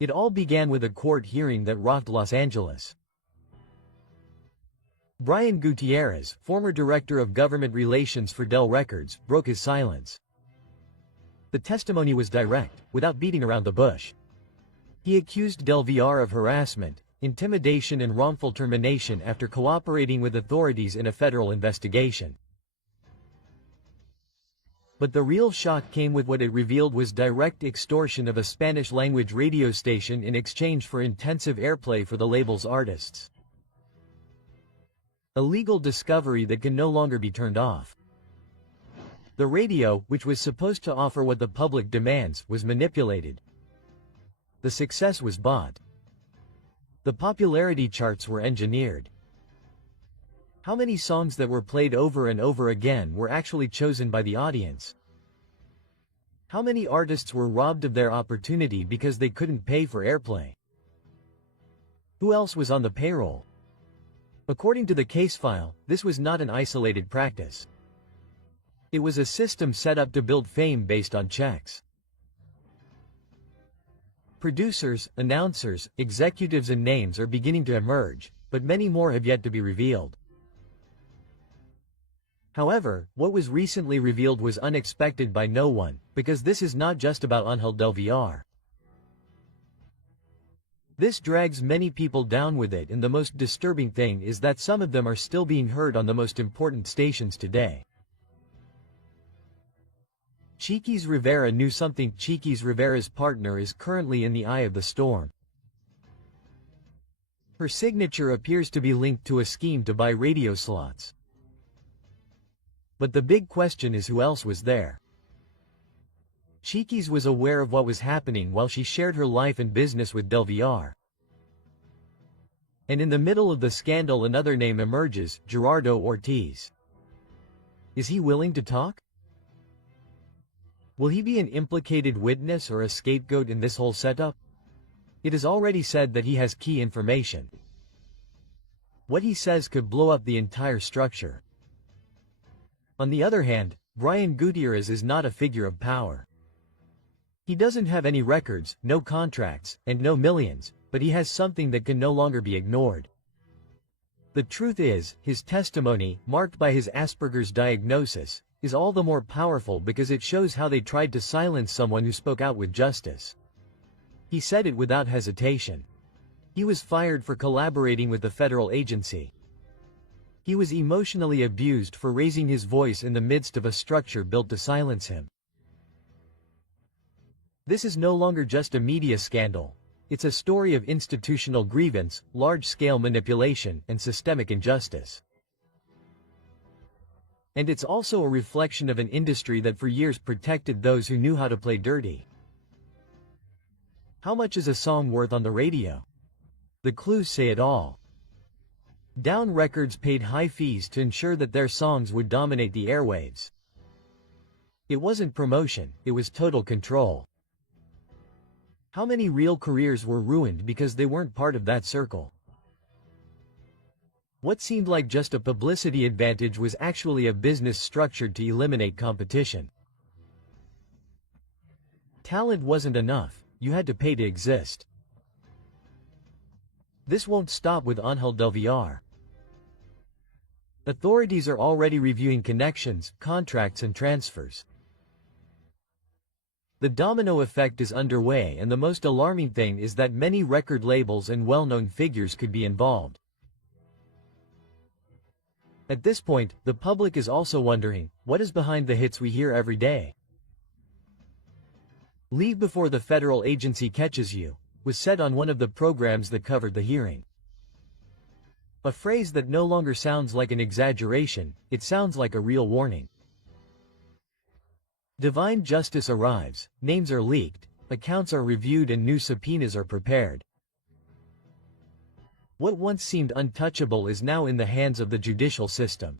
It all began with a court hearing that rocked Los Angeles. Brian Gutierrez, former director of government relations for Dell Records, broke his silence. The testimony was direct, without beating around the bush. He accused 𝗥𝗲𝗏 of harassment, intimidation and wrongful termination after cooperating with authorities in a federal investigation. But the real shock came with what it revealed was direct extortion of a Spanish-language radio station in exchange for intensive airplay for the label's artists. A legal discovery that can no longer be turned off. The radio, which was supposed to offer what the public demands, was manipulated. The success was bought. The popularity charts were engineered. How many songs that were played over and over again were actually chosen by the audience? How many artists were robbed of their opportunity because they couldn't pay for airplay? Who else was on the payroll? According to the case file, this was not an isolated practice. It was a system set up to build fame based on checks. Producers, announcers, executives and names are beginning to emerge, but many more have yet to be revealed. However, what was recently revealed was unexpected by no one, because this is not just about 𝗥𝗲𝗹𝗂𝗧. This drags many people down with it, and the most disturbing thing is that some of them are still being heard on the most important stations today. 𝗥𝗲𝗄𝗎 Rivera knew something. 𝗥𝗲𝗄𝗎 Rivera's partner is currently in the eye of the storm. Her signature appears to be linked to a scheme to buy radio slots. But the big question is, who else was there? 𝗥𝗲𝗄𝗎 was aware of what was happening while she shared her life and business with 𝗥𝗲𝗋. And in the middle of the scandal another name emerges, Gerardo Ortiz. Is he willing to talk? Will he be an implicated witness or a scapegoat in this whole setup? It is already said that he has key information. What he says could blow up the entire structure. On the other hand, Brian Gutierrez is not a figure of power. He doesn't have any records, no contracts, and no millions, but he has something that can no longer be ignored. The truth is, his testimony, marked by his Asperger's diagnosis, is all the more powerful because it shows how they tried to silence someone who spoke out with justice. He said it without hesitation. He was fired for collaborating with the federal agency. He was emotionally abused for raising his voice in the midst of a structure built to silence him. This is no longer just a media scandal. It's a story of institutional grievance, large-scale manipulation, and systemic injustice. And it's also a reflection of an industry that for years protected those who knew how to play dirty. How much is a song worth on the radio? The clues say it all. Down Records paid high fees to ensure that their songs would dominate the airwaves. It wasn't promotion, it was total control. How many real careers were ruined because they weren't part of that circle? What seemed like just a publicity advantage was actually a business structured to eliminate competition. Talent wasn't enough, you had to pay to exist. This won't stop with 𝗦𝗔𝗹𝗂𝗏. Authorities are already reviewing connections, contracts and transfers. The domino effect is underway, and the most alarming thing is that many record labels and well-known figures could be involved. At this point, the public is also wondering, what is behind the hits we hear every day? "Leave before the federal agency catches you," was said on one of the programs that covered the hearing. A phrase that no longer sounds like an exaggeration, it sounds like a real warning. Divine justice arrives, names are leaked, accounts are reviewed and new subpoenas are prepared. What once seemed untouchable is now in the hands of the judicial system.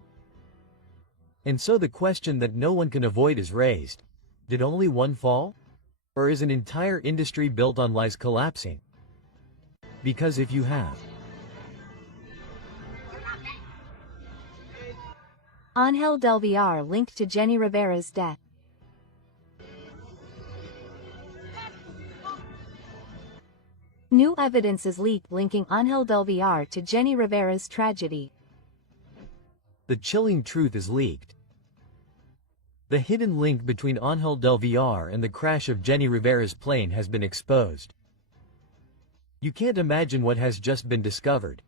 And so the question that no one can avoid is raised. Did only one fall? Or is an entire industry built on lies collapsing? Because if you have 𝗦𝗔𝗹𝗂𝗏 linked to Jenni Rivera's death. New evidence is leaked linking 𝗦𝗔𝗹𝗂𝗏 to Jenni Rivera's tragedy. The chilling truth is leaked. The hidden link between 𝗦𝗔𝗹𝗂𝗏 and the crash of Jenni Rivera's plane has been exposed. You can't imagine what has just been discovered.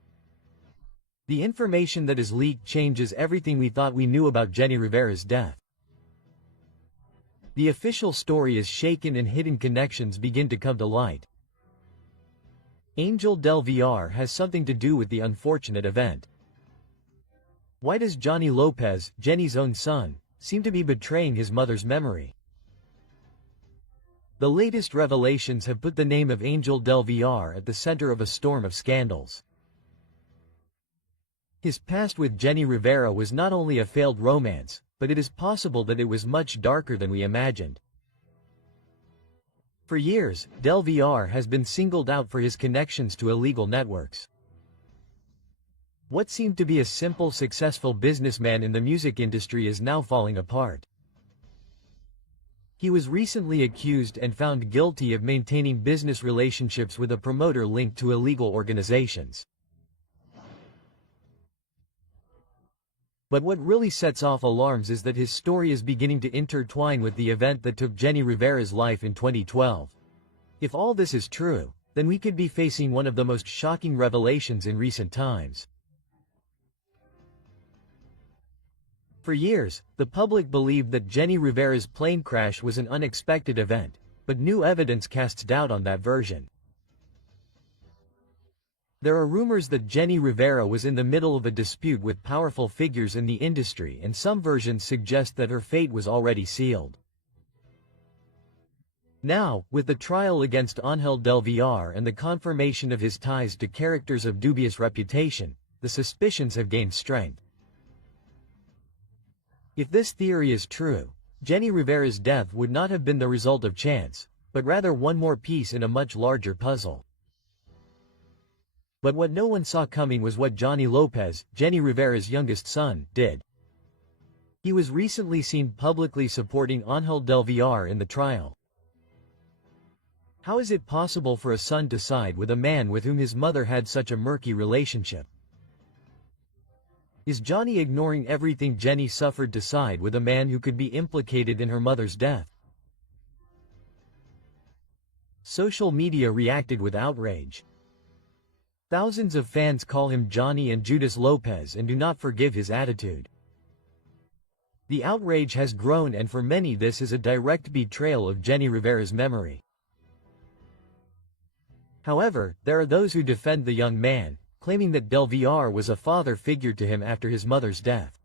The information that is leaked changes everything we thought we knew about Jenni Rivera's death. The official story is shaken and hidden connections begin to come to light. 𝗥𝗲𝗹𝗏𝗏 has something to do with the unfortunate event. Why does Johnny Lopez, Jenni's own son, seem to be betraying his mother's memory? The latest revelations have put the name of 𝗥𝗲𝗹𝗏𝗏 at the center of a storm of scandals. His past with Jenni Rivera was not only a failed romance, but it is possible that it was much darker than we imagined. For years, 𝗏𝗏 has been singled out for his connections to illegal networks. What seemed to be a simple, successful businessman in the music industry is now falling apart. He was recently accused and found guilty of maintaining business relationships with a promoter linked to illegal organizations. But what really sets off alarms is that his story is beginning to intertwine with the event that took Jenni Rivera's life in 2012. If all this is true, then we could be facing one of the most shocking revelations in recent times. For years, the public believed that Jenni Rivera's plane crash was an unexpected event, but new evidence casts doubt on that version. There are rumors that Jenni Rivera was in the middle of a dispute with powerful figures in the industry, and some versions suggest that her fate was already sealed. Now, with the trial against 𝗦𝗔𝗹𝗏𝗏 and the confirmation of his ties to characters of dubious reputation, the suspicions have gained strength. If this theory is true, Jenni Rivera's death would not have been the result of chance, but rather one more piece in a much larger puzzle. But what no one saw coming was what Johnny Lopez, Jenni Rivera's youngest son, did. He was recently seen publicly supporting 𝗦𝗔𝗹𝗏𝗏 in the trial. How is it possible for a son to side with a man with whom his mother had such a murky relationship? Is Johnny ignoring everything Jenni suffered to side with a man who could be implicated in her mother's death? Social media reacted with outrage. Thousands of fans call him Johnny and Judas Lopez and do not forgive his attitude. The outrage has grown, and for many this is a direct betrayal of Jenni Rivera's memory. However, there are those who defend the young man, claiming that 𝗥𝗲𝗏 was a father figure to him after his mother's death.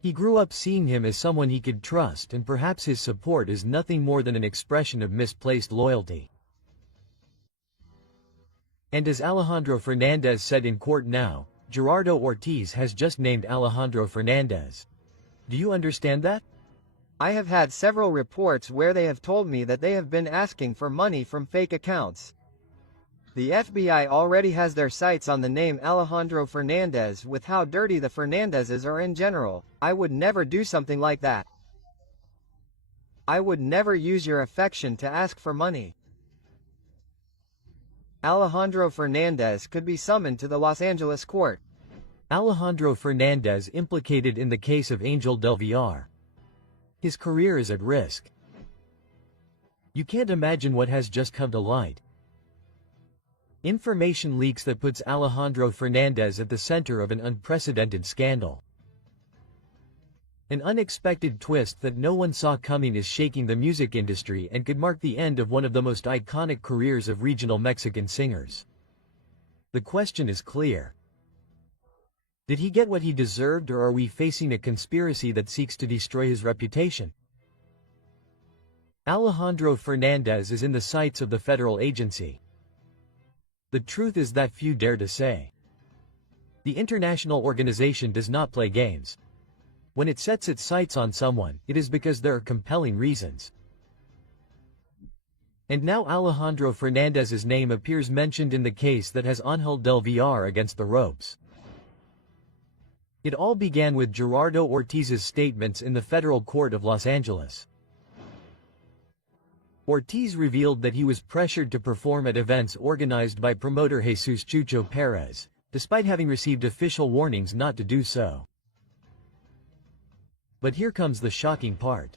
He grew up seeing him as someone he could trust, and perhaps his support is nothing more than an expression of misplaced loyalty. And as Alejandro Fernandez said in court now, Gerardo Ortiz has just named Alejandro Fernandez. Do you understand that? I have had several reports where they have told me that they have been asking for money from fake accounts. The FBI already has their sights on the name Alejandro Fernandez. With how dirty the Fernandezes are in general, I would never do something like that. I would never use your affection to ask for money. Alejandro Fernandez could be summoned to the Los Angeles court. Alejandro Fernandez implicated in the case of Angel 𝗥𝗏𝗏. His career is at risk. You can't imagine what has just come to light. Information leaks that puts Alejandro Fernandez at the center of an unprecedented scandal. An unexpected twist that no one saw coming is shaking the music industry and could mark the end of one of the most iconic careers of regional Mexican singers. The question is clear. Did he get what he deserved, or are we facing a conspiracy that seeks to destroy his reputation? Alejandro Fernandez is in the sights of the federal agency. The truth is that few dare to say. The international organization does not play games. When it sets its sights on someone, it is because there are compelling reasons. And now Alejandro Fernandez's name appears mentioned in the case that has Ángel 𝗥𝗏𝗏 against the ropes. It all began with Gerardo Ortiz's statements in the federal court of Los Angeles. Ortiz revealed that he was pressured to perform at events organized by promoter Jesus Chucho Perez, despite having received official warnings not to do so. But here comes the shocking part.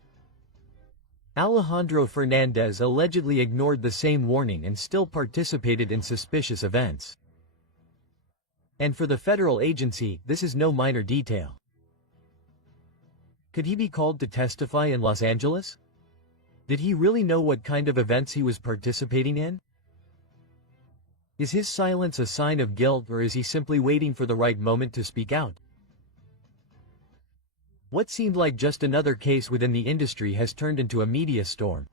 Alejandro Fernandez allegedly ignored the same warning and still participated in suspicious events. And for the federal agency, this is no minor detail. Could he be called to testify in Los Angeles? Did he really know what kind of events he was participating in? Is his silence a sign of guilt, or is he simply waiting for the right moment to speak out? What seemed like just another case within the industry has turned into a media storm.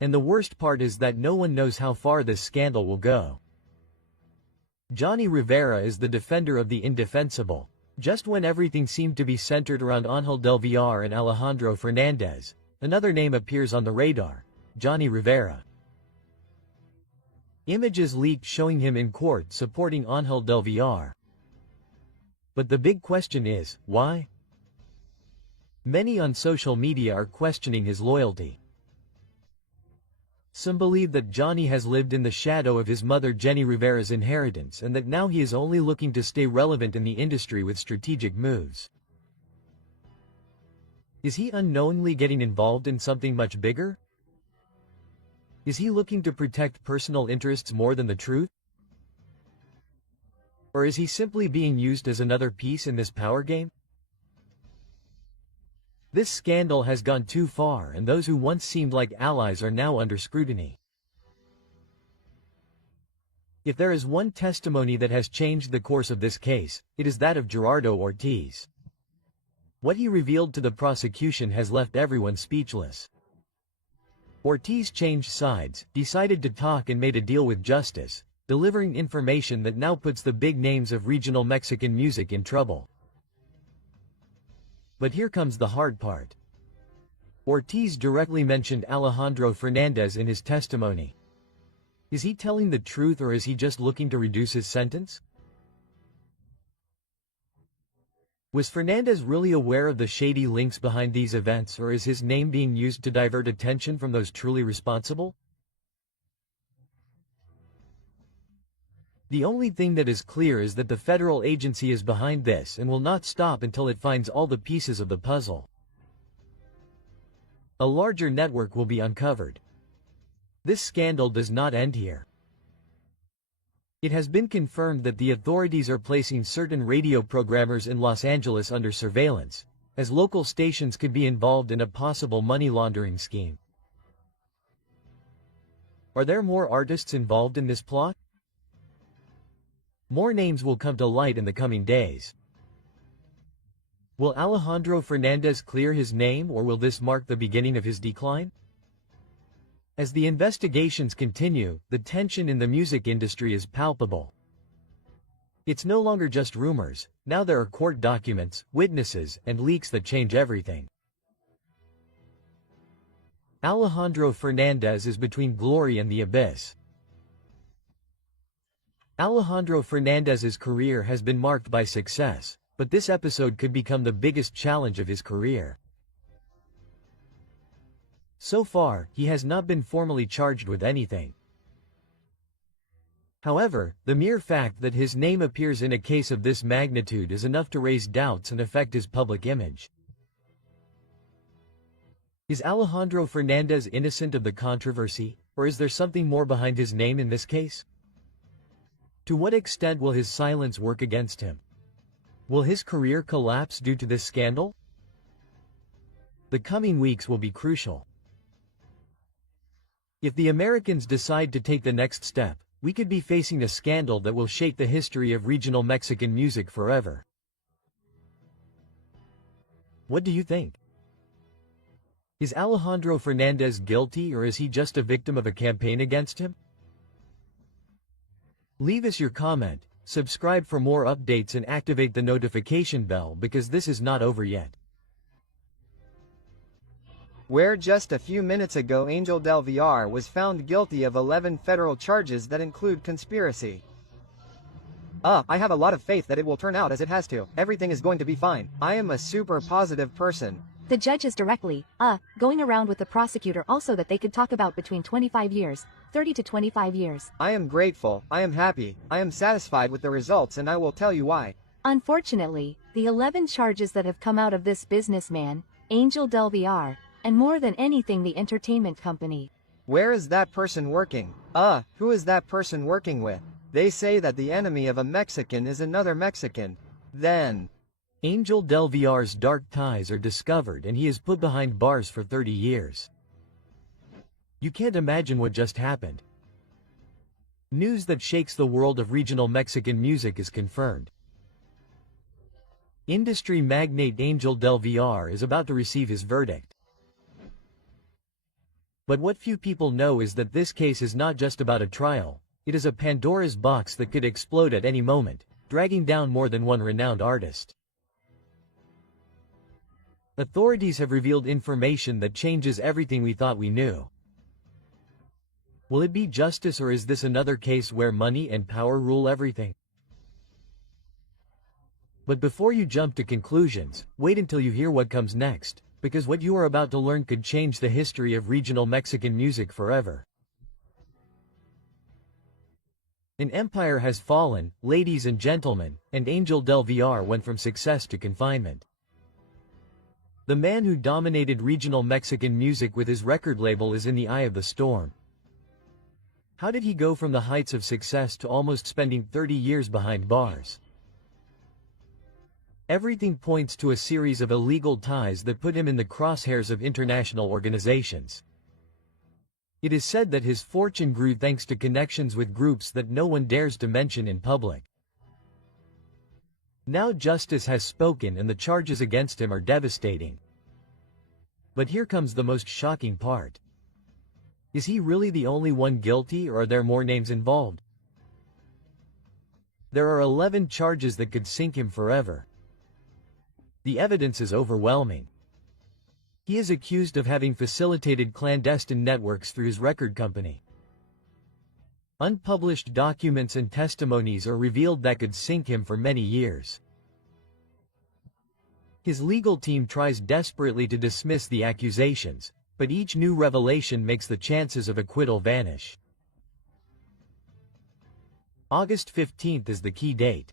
And the worst part is that no one knows how far this scandal will go. Jenni Rivera is the defender of the indefensible. Just when everything seemed to be centered around Ángel 𝗥𝗏𝗏 and Alejandro Fernandez, another name appears on the radar: Jenni Rivera. Images leaked showing him in court supporting Ángel 𝗥𝗏𝗏. But the big question is, why? Many on social media are questioning his loyalty. Some believe that Jenni has lived in the shadow of his mother Jenni Rivera's inheritance, and that now he is only looking to stay relevant in the industry with strategic moves. Is he unknowingly getting involved in something much bigger? Is he looking to protect personal interests more than the truth? Or is he simply being used as another piece in this power game? This scandal has gone too far, and those who once seemed like allies are now under scrutiny. If there is one testimony that has changed the course of this case, it is that of Gerardo Ortiz. What he revealed to the prosecution has left everyone speechless. Ortiz changed sides, decided to talk, and made a deal with justice, delivering information that now puts the big names of regional Mexican music in trouble. But here comes the hard part. Ortiz directly mentioned Alejandro Fernandez in his testimony. Is he telling the truth, or is he just looking to reduce his sentence? Was Fernandez really aware of the shady links behind these events, or is his name being used to divert attention from those truly responsible? The only thing that is clear is that the federal agency is behind this and will not stop until it finds all the pieces of the puzzle. A larger network will be uncovered. This scandal does not end here. It has been confirmed that the authorities are placing certain radio programmers in Los Angeles under surveillance, as local stations could be involved in a possible money laundering scheme. Are there more artists involved in this plot? More names will come to light in the coming days. Will Alejandro Fernandez clear his name, or will this mark the beginning of his decline? As the investigations continue, the tension in the music industry is palpable. It's no longer just rumors, now there are court documents, witnesses, and leaks that change everything. Alejandro Fernandez is between glory and the abyss. Alejandro Fernandez's career has been marked by success, but this episode could become the biggest challenge of his career. So far, he has not been formally charged with anything. However, the mere fact that his name appears in a case of this magnitude is enough to raise doubts and affect his public image. Is Alejandro Fernandez innocent of the controversy, or is there something more behind his name in this case? To what extent will his silence work against him? Will his career collapse due to this scandal? The coming weeks will be crucial. If the Americans decide to take the next step, we could be facing a scandal that will shape the history of regional Mexican music forever. What do you think? Is Alejandro Fernandez guilty, or is he just a victim of a campaign against him? Leave us your comment, subscribe for more updates, and activate the notification bell, because this is not over yet. Where just a few minutes ago 𝗥𝗲𝗹 was found guilty of 11 federal charges that include conspiracy. I have a lot of faith that it will turn out as it has to. Everything is going to be fine. I am a super positive person. The judge is directly, going around with the prosecutor also that they could talk about between 25 years, 30 to 25 years. I am grateful, I am happy, I am satisfied with the results, and I will tell you why. Unfortunately, the 11 charges that have come out of this businessman, 𝗥𝗲𝗹, and more than anything the entertainment company. Where is that person working? Who is that person working with? They say that the enemy of a Mexican is another Mexican. Then 𝗥𝗲𝗹's dark ties are discovered and he is put behind bars for 30 years. You can't imagine what just happened. News that shakes the world of regional Mexican music is confirmed. Industry magnate 𝗥𝗲𝗹 is about to receive his verdict. But what few people know is that this case is not just about a trial, it is a Pandora's box that could explode at any moment, dragging down more than one renowned artist. Authorities have revealed information that changes everything we thought we knew. Will it be justice, or is this another case where money and power rule everything? But before you jump to conclusions, wait until you hear what comes next, because what you are about to learn could change the history of regional Mexican music forever. An empire has fallen, ladies and gentlemen, and 𝗥𝗲𝗹 went from success to confinement. The man who dominated regional Mexican music with his record label is in the eye of the storm. How did he go from the heights of success to almost spending 30 years behind bars? Everything points to a series of illegal ties that put him in the crosshairs of international organizations. It is said that his fortune grew thanks to connections with groups that no one dares to mention in public. Now justice has spoken and the charges against him are devastating. But here comes the most shocking part. Is he really the only one guilty, or are there more names involved? There are 11 charges that could sink him forever. The evidence is overwhelming. He is accused of having facilitated clandestine networks through his record company. Unpublished documents and testimonies are revealed that could sink him for many years. His legal team tries desperately to dismiss the accusations, but each new revelation makes the chances of acquittal vanish. August 15th is the key date.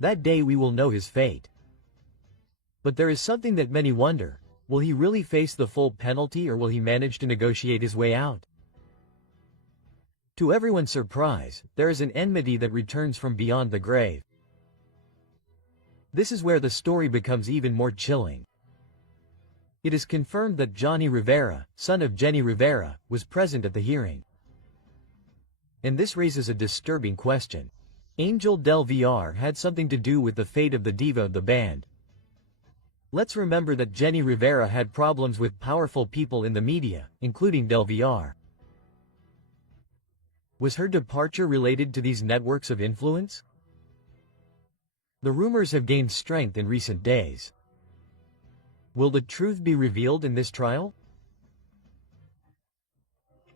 That day we will know his fate. But there is something that many wonder: will he really face the full penalty, or will he manage to negotiate his way out? To everyone's surprise, there is an enmity that returns from beyond the grave. This is where the story becomes even more chilling. It is confirmed that Johnny Rivera, son of Jenni Rivera, was present at the hearing. And this raises a disturbing question. Ángel del VR had something to do with the fate of the diva of the band. Let's remember that Jenni Rivera had problems with powerful people in the media, including del VR. Was her departure related to these networks of influence? The rumors have gained strength in recent days. Will the truth be revealed in this trial?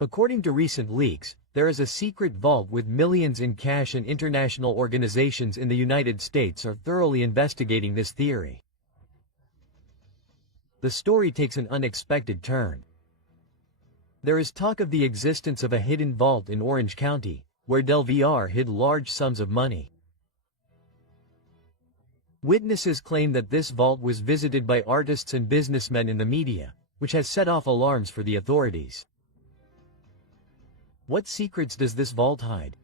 According to recent leaks, there is a secret vault with millions in cash, and international organizations in the United States are thoroughly investigating this theory. The story takes an unexpected turn. There is talk of the existence of a hidden vault in Orange County, where del VR hid large sums of money. Witnesses claim that this vault was visited by artists and businessmen in the media, which has set off alarms for the authorities. What secrets does this vault hide?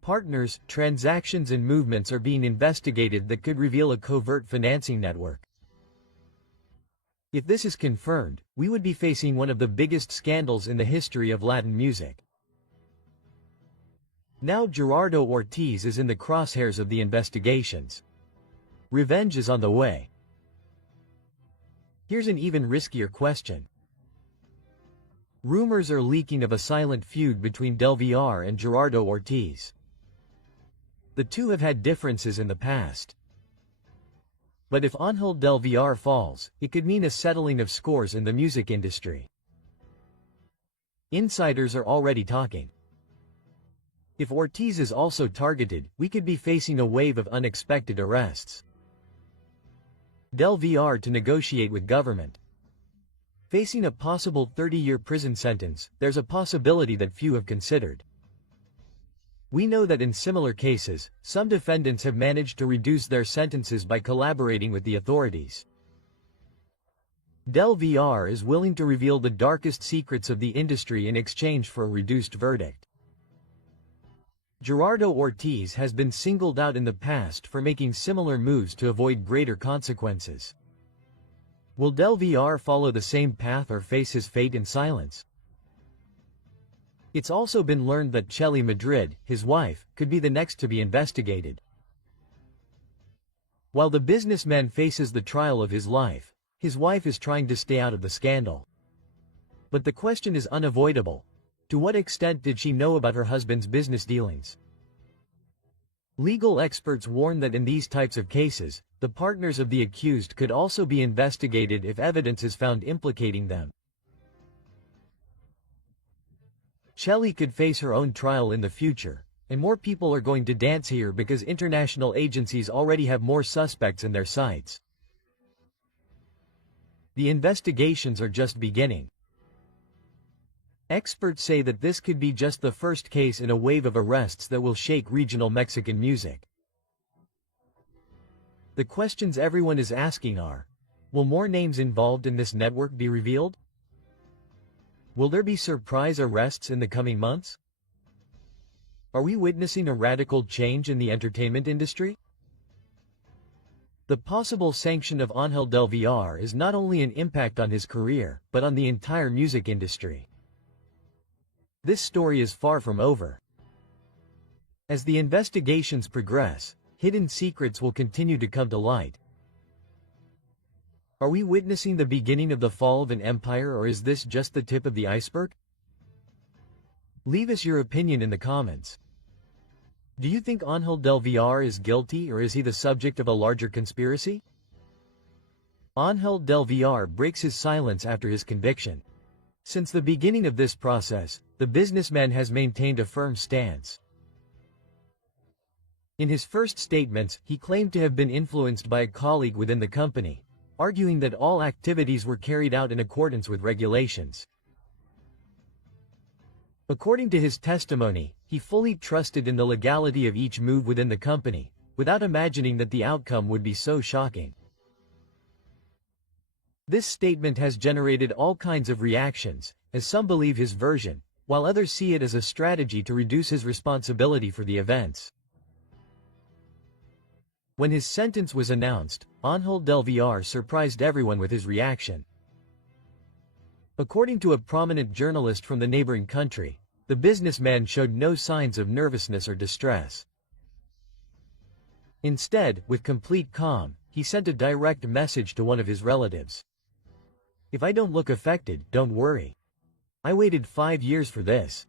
Partners, transactions and movements are being investigated that could reveal a covert financing network. If this is confirmed, we would be facing one of the biggest scandals in the history of Latin music. Now Gerardo Ortiz is in the crosshairs of the investigations. Revenge is on the way. Here's an even riskier question. Rumors are leaking of a silent feud between del VR and Gerardo Ortiz. The two have had differences in the past. But if Ángel del VR falls, it could mean a settling of scores in the music industry. Insiders are already talking. If Ortiz is also targeted, we could be facing a wave of unexpected arrests. Del VR to negotiate with government. Facing a possible 30-year prison sentence, there's a possibility that few have considered. We know that in similar cases, some defendants have managed to reduce their sentences by collaborating with the authorities. Del VR is willing to reveal the darkest secrets of the industry in exchange for a reduced verdict. Gerardo Ortiz has been singled out in the past for making similar moves to avoid greater consequences. Will del VR follow the same path or face his fate in silence? It's also been learned that 𝗥𝗏𝗄 Madrid, his wife, could be the next to be investigated. While the businessman faces the trial of his life, his wife is trying to stay out of the scandal. But the question is unavoidable. To what extent did she know about her husband's business dealings? Legal experts warn that in these types of cases, the partners of the accused could also be investigated if evidence is found implicating them. 𝗥𝗏𝗄 could face her own trial in the future, and more people are going to dance here because international agencies already have more suspects in their sights. The investigations are just beginning. Experts say that this could be just the first case in a wave of arrests that will shake regional Mexican music. The questions everyone is asking are, will more names involved in this network be revealed? Will there be surprise arrests in the coming months? Are we witnessing a radical change in the entertainment industry? The possible sanction of Ángel del VR is not only an impact on his career, but on the entire music industry. This story is far from over. As the investigations progress, hidden secrets will continue to come to light. Are we witnessing the beginning of the fall of an empire, or is this just the tip of the iceberg? Leave us your opinion in the comments. Do you think Ángel del VR is guilty, or is he the subject of a larger conspiracy? Ángel del VR breaks his silence after his conviction. Since the beginning of this process, the businessman has maintained a firm stance. In his first statements, he claimed to have been influenced by a colleague within the company, arguing that all activities were carried out in accordance with regulations. According to his testimony, he fully trusted in the legality of each move within the company, without imagining that the outcome would be so shocking. This statement has generated all kinds of reactions, as some believe his version, while others see it as a strategy to reduce his responsibility for the events. When his sentence was announced, 𝗦𝗪 surprised everyone with his reaction. According to a prominent journalist from the neighboring country, the businessman showed no signs of nervousness or distress. Instead, with complete calm, he sent a direct message to one of his relatives. "If I don't look affected, don't worry. I waited 5 years for this."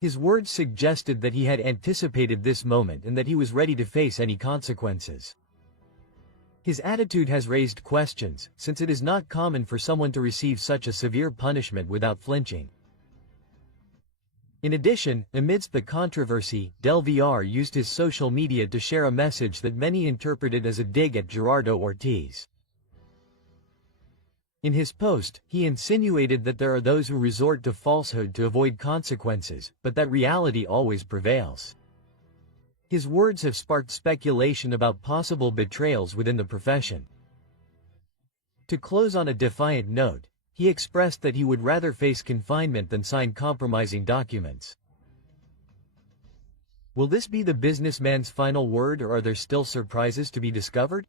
His words suggested that he had anticipated this moment and that he was ready to face any consequences. His attitude has raised questions, since it is not common for someone to receive such a severe punishment without flinching. In addition, amidst the controversy, 𝗥𝗲𝗹 used his social media to share a message that many interpreted as a dig at Gerardo Ortiz. In his post, he insinuated that there are those who resort to falsehood to avoid consequences, but that reality always prevails. His words have sparked speculation about possible betrayals within the profession. To close on a defiant note, he expressed that he would rather face confinement than sign compromising documents. Will this be the businessman's final word, or are there still surprises to be discovered?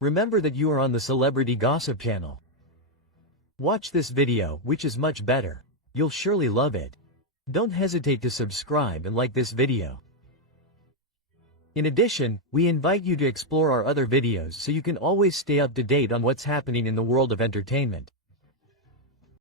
Remember that you are on the Celebrity Gossip channel. Watch this video, which is much better. You'll surely love it. Don't hesitate to subscribe and like this video. In addition, we invite you to explore our other videos so you can always stay up to date on what's happening in the world of entertainment.